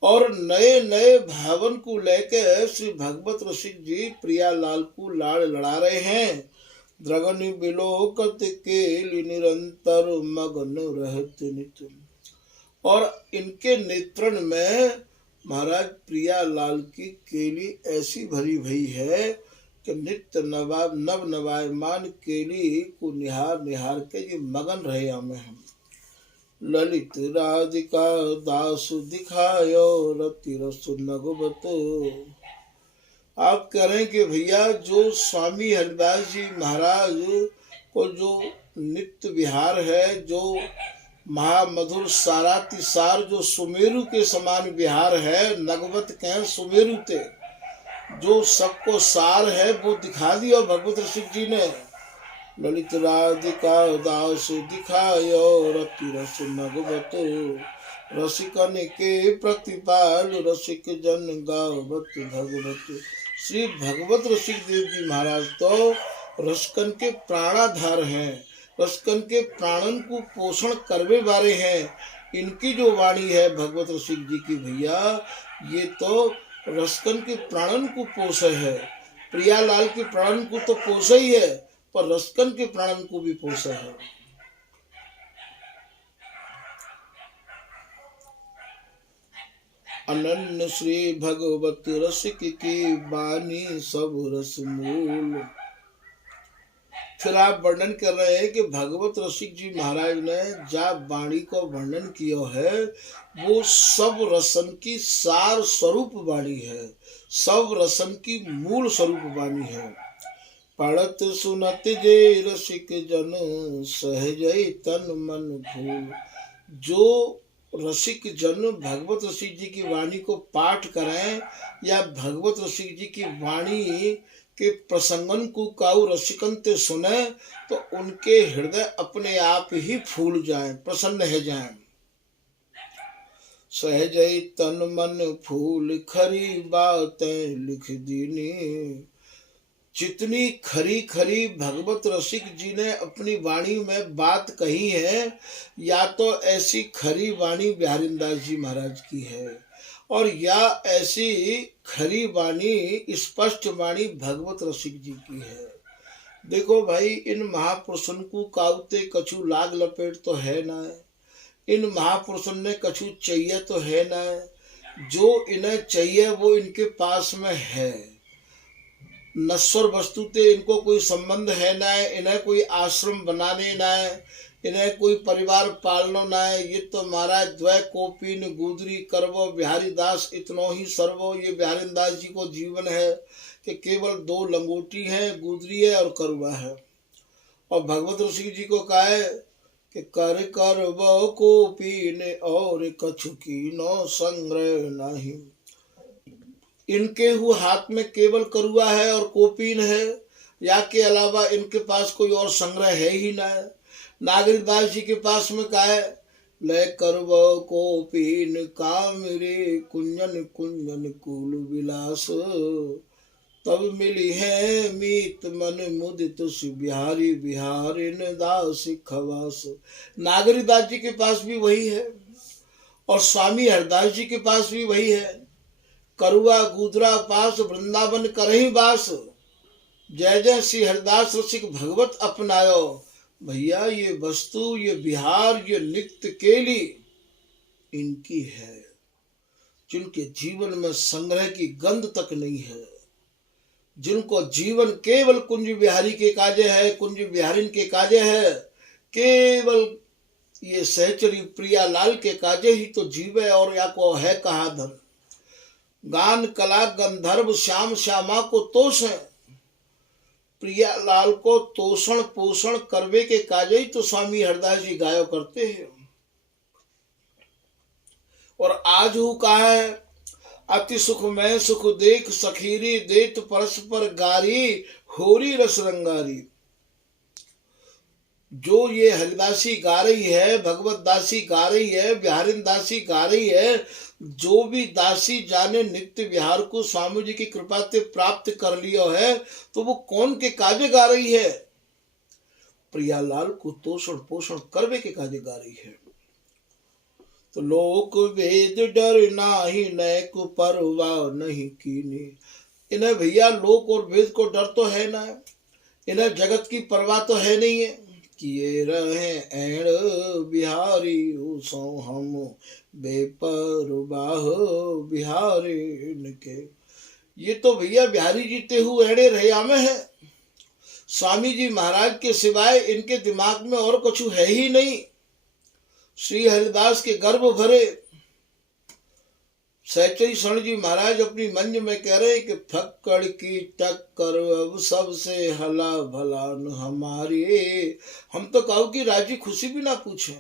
और नए नए भावन को लेके श्री भगवत रसिक जी प्रियालाल को लाड़ लड़ा रहे हैं। द्रगनि बिलोकत केलि निरंतर मगन रहत नित। और इनके नेत्रण में महाराज प्रियालाल की केली ऐसी भरी भई है कि नित्य नव नवायमान केली को निहार निहार के ये मगन रहे हमें हम। ललित राधिका दास दिखायो रति रस नगवत। आप कह रहे हैं कि भैया जो स्वामी हरिदास जी महाराज को जो नित्य विहार है, जो महामधुर सारातिसार जो सुमेरु के समान विहार है, नगवत कहें सुमेरु ते, जो सबको सार है वो दिखा दिया भगवत रसिक जी ने। ललित राधिका दास दिखायो रति रस नगवत। रसिकन के प्रतिपाल रसिक जन गावत भगवत। श्री भगवत रसिक देव जी महाराज तो रसकन के प्राणाधार हैं, रसकन के प्राणन को पोषण करवे वाले हैं। इनकी जो वाणी है भगवत रसिक जी की भैया, ये तो रसकन के प्राणन को पोषे है। प्रियालाल के प्राणन को तो पोषे ही है, पर रसकन के प्राणन को भी पोषे है। अनन्य श्री भगवत रसिक की बानी सब रस मूल। फिर आप वर्णन कर रहे हैं कि भगवत रसिक जी महाराज ने जा वाणी को वर्णन किया है वो सब रसन की सार स्वरूप वाणी है, सब रसन की मूल स्वरूप वाणी है। पढ़त सुनत जे रसिक जन सहज तन मन भूल। जो रसिक जन भगवत रसिक जी की वाणी को पाठ करें या भगवत रसिक जी की वाणी के प्रसंगन को काऊ रसिकन ते सुने तो उनके हृदय अपने आप ही फूल जाएं, प्रसन्न हो जाएं। सहज तन मन फूल खरी बातें लिख दीनी। जितनी खरी खरी भगवत रसिक जी ने अपनी वाणी में बात कही है, या तो ऐसी खरी वाणी बिहारीदास जी महाराज की है और या ऐसी खरी वाणी स्पष्ट वाणी भगवत रसिक जी की है। देखो भाई, इन महापुरुषों को काउते कछु लाग लपेट तो है ना, इन महापुरुषों ने कछु चाहिए तो है ना, जो इन्हें चाहिए वो इनके पास में है। नश्वर वस्तु ते इनको कोई संबंध है ना, इन्हें कोई आश्रम बनाने ना, इन्हें कोई परिवार पालनो ना है। ये तो महाराज द्वय कोपीन गुदरी करवो बिहारी दास इतनो ही सर्वो। ये बिहारी दास जी को जीवन है कि केवल दो लंगोटी है, गुदरी है और करवा है। और भगवत रसिक जी को कहा है कि कर करवो कोपीन और कछु कीनो संग्रह नहीं। इनके हाथ में केवल करुआ है और कोपीन है, या के अलावा इनके पास कोई और संग्रह है ही ना है। नागरिक दास जी के पास में का है, ले करवो कोपीन कामरे कुंजन कुंजन कुल विलास। तब मिली है मीत मन मुदित बिहारी बिहारी दास खवास। नागरिक दास जी के पास भी वही है और स्वामी हरदास जी के पास भी वही है। करुआ गुदरा पास वृंदावन करही बास। जय जय श्री हरिदास रसिक भगवत अपनायो। भैया ये वस्तु, ये बिहार, ये नित्य केली इनकी है, जिनके जीवन में संग्रह की गंध तक नहीं है, जिनको जीवन केवल कुंज बिहारी के काजे है, कुंज बिहारिन के काजे है, केवल ये सहचरी प्रियालाल के काजे ही तो जीवे और या को है कहा धन। गान कला गंधर्व श्याम श्यामा को तोष है। प्रियालाल को तोषण पोषण करवे के काज ही तो स्वामी हरदास जी गायो करते हैं। और आज हु कहा है, अति सुख में सुख देख सखीरी देत परस्पर गारी होरी रस रंगारी। जो ये हरिदासी गा रही है, भगवत दासी गा रही है, बिहारिन दासी गा रही है, जो भी दासी जाने नित्य विहार को स्वामी जी की कृपा से प्राप्त कर लियो है, तो वो कौन के काजे गा रही है? प्रियालाल को तोषण पोषण करवे के काजे गा रही है। तो लोक वेद डर नाही नैक परवाह नहीं कीनी। इन्हें भैया लोक और वेद को डर तो है ना, इन्हें जगत की परवाह तो है नहीं है। किए रहे ऐण बिहारी सो हम बेपरवाह बिहारी इनके। ये तो भैया बिहारी जीते हुए ऐड़े रहे में है। स्वामी जी महाराज के सिवाय इनके दिमाग में और कुछ है ही नहीं। श्री हरिदास के गर्भ भरे। सहचरी शरण जी महाराज अपनी मंज में कह रहे कि फक्कड़ की टक्कर अब सबसे हला भलान हमारी। हम तो कहो कि राजी खुशी भी ना पूछे।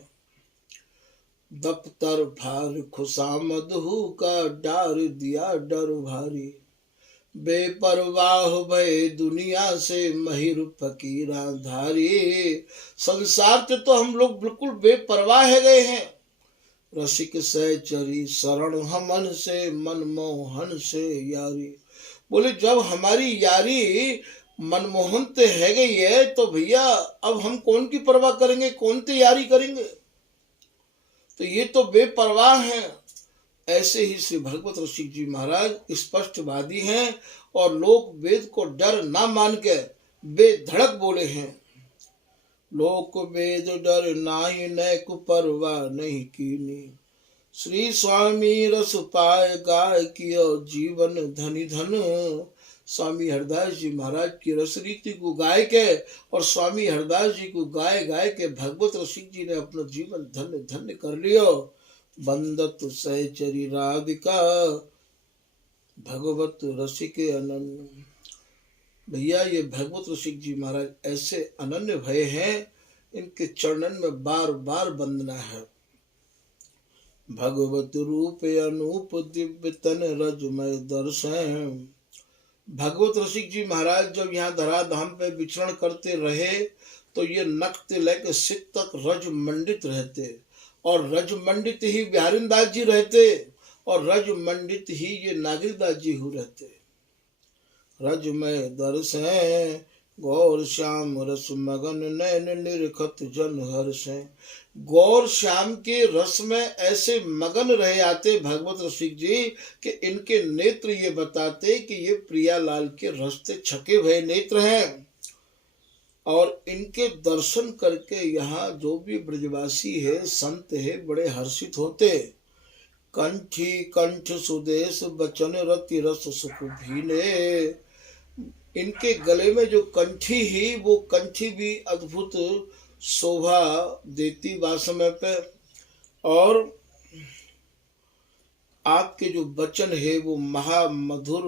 दफ्तर भार खुशामद हु का डार दिया डर भारी। बेपरवाह भय दुनिया से महिर फकीरा धारी। संसार से तो हम लोग बिल्कुल बेपरवाह है गए हैं। रसिक सहचरी शरण हमन से मनमोहन से यारी। बोले जब हमारी यारी मनमोहन से है गई है तो भैया अब हम कौन की परवाह करेंगे, कौन से यारी करेंगे? तो ये तो बेपरवाह हैं। ऐसे ही श्री भगवत रसिक जी महाराज स्पष्टवादी हैं और लोग वेद को डर ना मान के बेधड़क बोले हैं। लोक वेद डर नाही नैक परवाह नहीं कीनी। श्री स्वामी रस पाए गाय कियो जीवन धनी धन। स्वामी हरदास जी महाराज की रस रीति को गाय के और स्वामी हरदास जी को गाय गाय के भगवत रसिक जी ने अपना जीवन धन्य धन्य कर लियो। बंदत सहचरी राधिका भगवत रसिक अनन्य। भैया ये भगवत रसिक जी महाराज ऐसे अनन्य भय हैं, इनके चरणन में बार बार वंदना है। भगवत रूप अनूप दिव्य तन रजमय दर्शन। भगवत रसिक जी महाराज जब यहाँ धराधाम पे विचरण करते रहे तो ये नक्त लेके सिक तक रज मंडित रहते और रज मंडित ही बिहारिन दास जी रहते और रज मंडित ही ये नागिर दास जी हो रहते। रज में दर्शन गौर श्याम रस मगन नैन निरखत जन हर्ष। गौर श्याम के रस में ऐसे मगन रहे आते भगवत रसिक जी कि इनके नेत्र ये बताते कि ये प्रियालाल के रस से छके हुए नेत्र हैं। और इनके दर्शन करके यहाँ जो भी ब्रजवासी है संत है बड़े हर्षित होते। कंठी कंठ सुदेश बचन रति रस सुख भीने। इनके गले में जो कंठी ही वो कंठी भी अद्भुत शोभा देती बा समय पे। और आपके जो वचन है वो महामधुर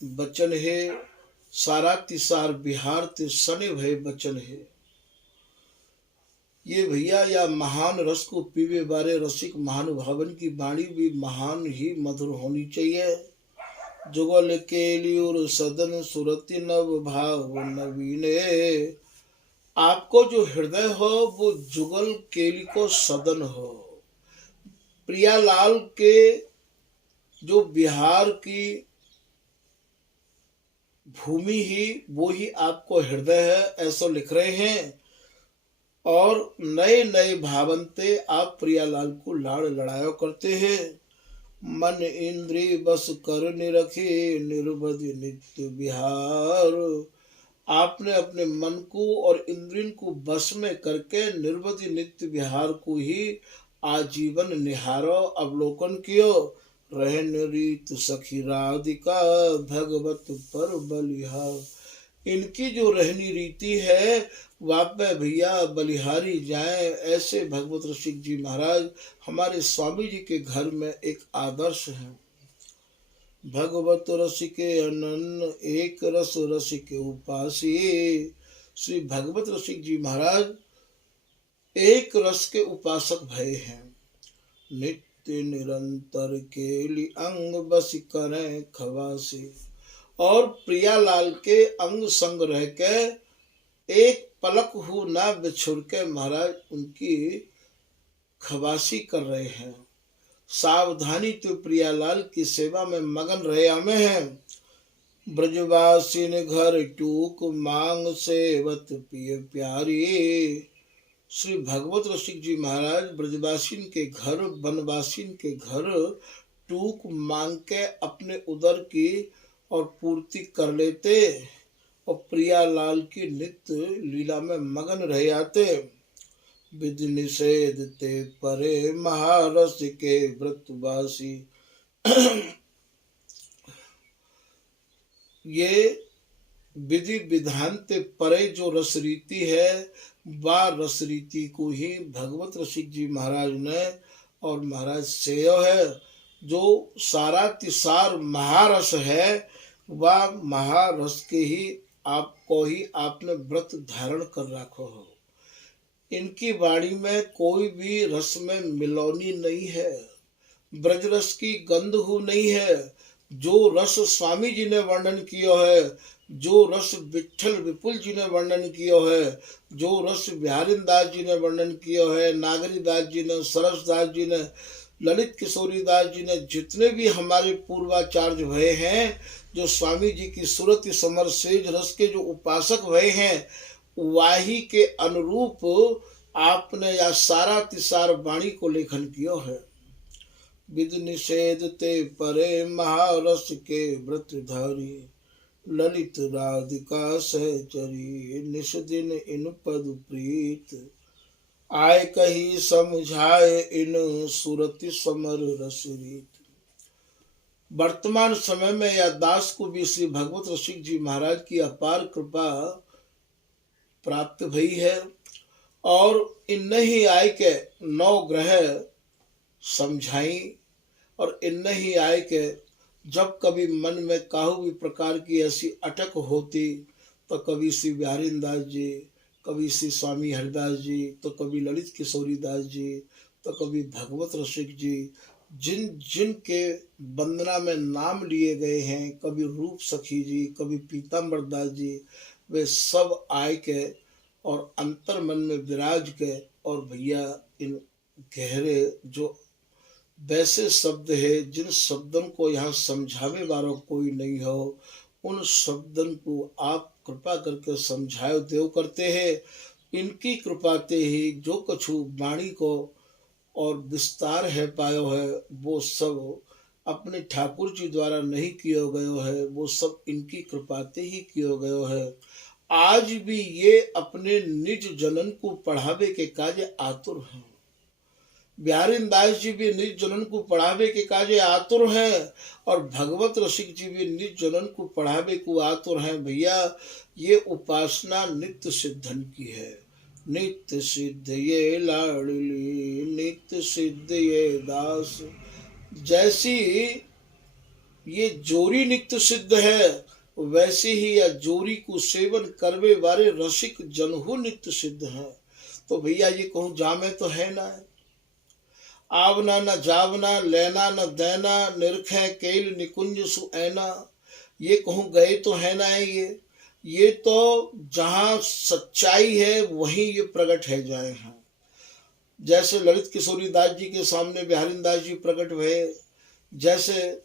वचन है। सारा तिसार बिहार ते सने भय वचन है। ये भैया या महान रस को पीवे बारे रसिक महानुभावन की वाणी भी महान ही मधुर होनी चाहिए। जुगल केलियुर सदन सुरति नव भाव नवीने। आपको जो हृदय हो वो जुगल केली को सदन हो। प्रियालाल के जो बिहार की भूमि ही वो ही आपको हृदय है ऐसा लिख रहे हैं। और नए नए भावंते आप प्रियालाल को लाड़ लड़ाया करते हैं। मन इंद्री बस कर निरखे निर्बधि नित्य बिहार। आपने अपने मन को और इंद्रियन को बस में करके निर्बधि नित्य बिहार को ही आजीवन निहारो अवलोकन कियो। रहन रीत सखी राधिका भगवत पर बलिहार। इनकी जो रहनी रीति है वापे भैया बलिहारी जाए। ऐसे भगवत रसिक जी महाराज हमारे स्वामी जी के घर में एक आदर्श है। भगवत रसिके अनन्न एक रस रसिके उपासी। श्री भगवत रसिक जी महाराज एक रस के उपासक भय हैं। नित्य निरंतर केली अंग बस करें खवासी। और प्रियालाल के अंग संग रह के एक पलक हु ना बिछुड़ के महाराज उनकी खवासी कर रहे हैं। सावधानी तो प्रियालाल की सेवा में मगन रहे हमें हैं। ब्रजवासिन घर टूक मांग सेवत पिय प्यारी। श्री भगवत रसिक जी महाराज ब्रजवासिन के घर वनवासिन के घर टूक मांग के अपने उदर की और पूर्ति कर लेते और प्रियालाल की नित्य लीला में मगन रह आते। विधि निषेध ते परे महारस के व्रतवासी। ये विधि विधान ते परे जो रस रीति है वह रस रीति को ही भगवत रसिक जी महाराज ने और महाराज सेय है। जो सारा तिसार महारस है वह महारस के ही आपको ही आपने व्रत धारण कर रखो हो। इनकी वाणी में कोई भी रस में मिलौनी नहीं है। ब्रज रस की गंध हो नहीं है। जो रस स्वामी जी ने वर्णन किया है, जो रस विठल विपुल जी ने वर्णन किया है, जो रस बिहारिन दास जी ने वर्णन किया है, नागरी दास जी ने, सरस दास जी ने, ललित किशोरी दास जी ने, जितने भी हमारे पूर्वाचार्य भय हैं, जो स्वामी जी की सूरत समर सेज रस के जो उपासक भय हैं, वाही के अनुरूप आपने या सारा तिसार वाणी को लेखन किया है। विधि निषेध ते परे महारस के व्रतधारी। ललित राधिका सहचरी निष दिन इन पद प्रीत। आय कही समझाए इन सुरति समर रस रीत। वर्तमान समय में या दास को भी श्री भगवत रसिक जी महाराज की अपार कृपा प्राप्त भई है और इन ही आय के 9 ग्रह समझाई और इन ही आय के जब कभी मन में काहू भी प्रकार की ऐसी अटक होती तो कभी श्री बिहारिन दास जी, कभी श्री स्वामी हरिदास जी, तो कभी ललित किशोरी दास जी, तो कभी भगवत रसिक जी, जिन जिन के वंदना में नाम लिए गए हैं, कभी रूप सखी जी, कभी पीताम्बर दास जी, वे सब आय के और अंतर मन में विराज के और भैया इन गहरे जो वैसे शब्द है जिन शब्दों को यहाँ समझावे वालों कोई नहीं हो, उन शब्दों को आप कृपा करके समझाओ देव करते हैं। इनकी कृपा ते ही जो कछु वाणी को और विस्तार है पायो है वो सब अपने ठाकुर जी द्वारा नहीं किया गयो है, वो सब इनकी कृपा ते ही किया गयो है। आज भी ये अपने निज जनन को पढ़ावे के काजे आतुर हैं। बिहारिन दास जी भी निज जनन को पढ़ावे के काजे आतुर हैं और भगवत रसिक जी भी निज जनन को पढ़ावे को आतुर हैं। भैया ये उपासना नित्य सिद्धन की है। नित्य सिद्ध ये लाडली नित्य सिद्ध ये दास। जैसी ये जोरी नित्य सिद्ध है वैसे ही या जोरी को सेवन करवे वाले रसिक जनहु नित्य सिद्ध हैं। तो भैया ये कहूँ जामे तो है ना, आवना न जावना, लेना न देना, निरखे केल निकुंज सुऐना। ये कहूँ गए तो है ना ये तो जहाँ सच्चाई है वहीं ये प्रकट है जाए हैं। जैसे ललित किशोरी दास जी के सामने बिहारिन दास जी प्रकट हुए, जैसे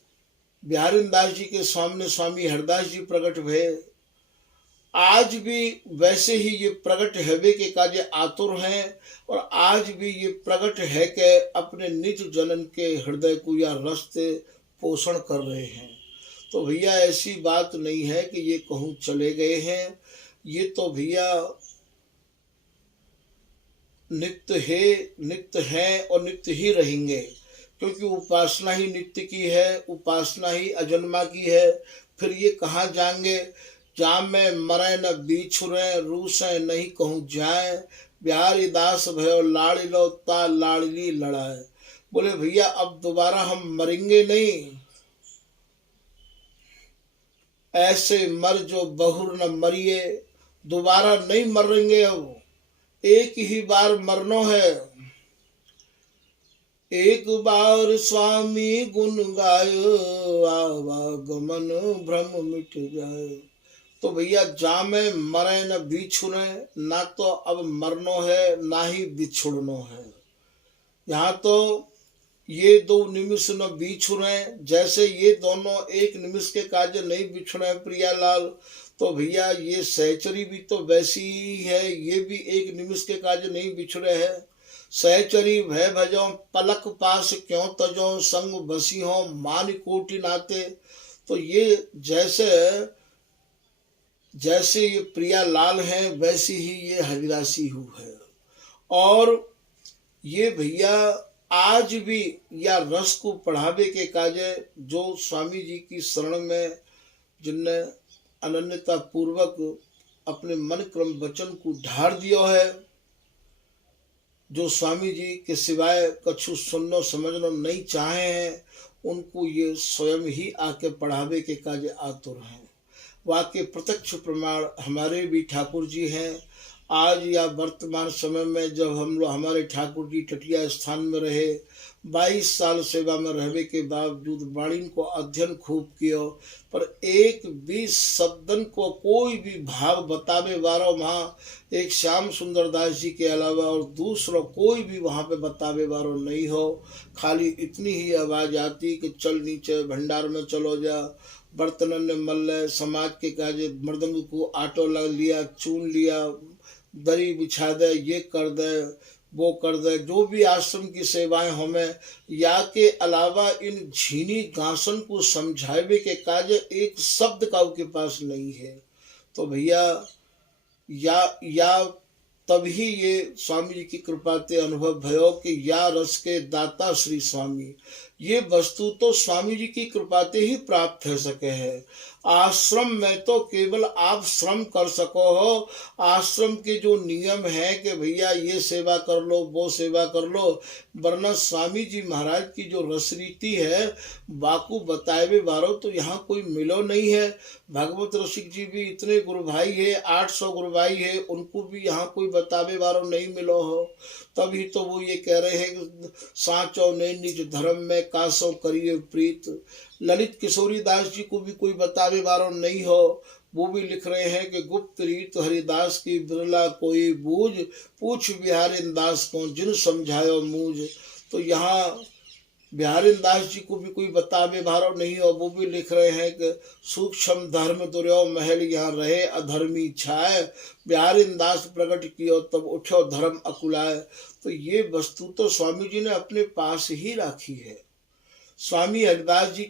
बिहारिन दास जी के सामने स्वामी हरदास जी प्रकट हुए, आज भी वैसे ही ये प्रकट हैवे के काजे आतुर हैं और आज भी ये प्रकट है के अपने निज जनन के हृदय को या रस्ते पोषण कर रहे हैं। तो भैया ऐसी बात नहीं है कि ये कहूँ चले गए हैं, ये तो भैया नित्य है और नित्य ही रहेंगे, क्योंकि उपासना ही नित्य की है, उपासना ही अजन्मा की है। फिर ये कहाँ जाएंगे, जाम में मरे न बिछुरे रूसे नहीं कहूँ जाए, बिहारी दास भयो लाड़ी लो ता लाड़ली लड़ाए। बोले भैया अब दोबारा हम मरेंगे नहीं, ऐसे मर जो बहुर न मरिए, दोबारा नहीं मरेंगे। अब एक ही बार मरनो है। एक बार स्वामी गुण गायो, आवागमन भ्रम मिट जाए। तो भैया जामे मरे न बिछुने, ना तो अब मरनो है ना ही बिछुड़नो है। यहाँ तो ये दो निमिष न बिछुने, जैसे ये दोनों एक निमिष के कार्य नहीं बिछुने प्रियालाल, तो भैया ये सहचरी भी तो वैसी ही है, ये भी एक निमिष के कार्य नहीं बिछुड़े है। सहचरी भय भजो पलक पास क्यों तजो, संग बसी हो मान कोटि नाते। तो ये जैसे जैसे ये प्रियालाल है वैसी ही ये हरिदासी हु है। और ये भैया आज भी या रस को बढ़ावे के काजे जो स्वामी जी की शरण में जिनने अनन्यता पूर्वक अपने मन क्रम वचन को ढार दियो है, जो स्वामी जी के सिवाय कछु सुननो समझनो नहीं चाहे हैं, उनको ये स्वयं ही आके पढ़ावे के काजे आतुर हैं। वाक्य प्रत्यक्ष प्रमाण हमारे भी ठाकुर जी हैं। आज या वर्तमान समय में जब हम लोग हमारे ठाकुर जी टटिया स्थान में रहे, 22 साल सेवा में रहने के बावजूद वाणी को अध्ययन खूब कियो, पर एक भी शब्दन को कोई भी भाव बतावे वाला वहाँ एक श्याम सुंदर दास जी के अलावा और दूसरा कोई भी वहाँ पे बतावे वाला नहीं हो। खाली इतनी ही आवाज़ आती कि चल नीचे भंडार में चलो जा, बर्तन ने मल्ल समाज के काजे मृदंग को आटो लग लिया, चून लिया, दरी बिछा दे, ये कर दे वो कर दे, जो भी आश्रम की सेवाएं हमें या के अलावा इन झीनी गासन को समझावे के काजे एक शब्द का उनके पास नहीं है। तो भैया या तभी ये स्वामी जी की कृपा ते अनुभव भयो कि या रस के दाता श्री स्वामी, ये वस्तु तो स्वामी जी की कृपा ते ही प्राप्त हो सके है। आश्रम में तो केवल आप श्रम कर सको हो। आश्रम के जो नियम है कि भैया ये सेवा कर लो वो सेवा कर लो, वरना स्वामी जी महाराज की जो रसरीति है बाकू बताए बारो तो यहाँ कोई मिलो नहीं है। भागवत रसिक जी भी इतने गुरु भाई है, 800 गुरु भाई है, उनको भी यहाँ कोई बतावे वारो नहीं मिलो हो। तभी तो वो ये कह रहे हैं कि साचो ने निज धर्म में कासो करिए प्रीत। ललित किशोरी दास जी को भी कोई बतावे वारो नहीं हो। वो भी लिख रहे हैं कि गुप्त रीत हरिदास की बिरला कोई बूझ, पूछ बिहारी दास को जिन समझायो मूझ। तो यहाँ बिहारी दास जी को भी कोई बतावे भारो नहीं हो। वो भी लिख रहे हैं कि सूक्ष्म धर्म दुर्यो महल यहाँ रहे अधर्मी छाए, बिहारी दास प्रकट कियो तब उठो धर्म अकुलाए। तो ये वस्तु तो स्वामी जी ने अपने पास ही राखी है। स्वामी हरिदास जी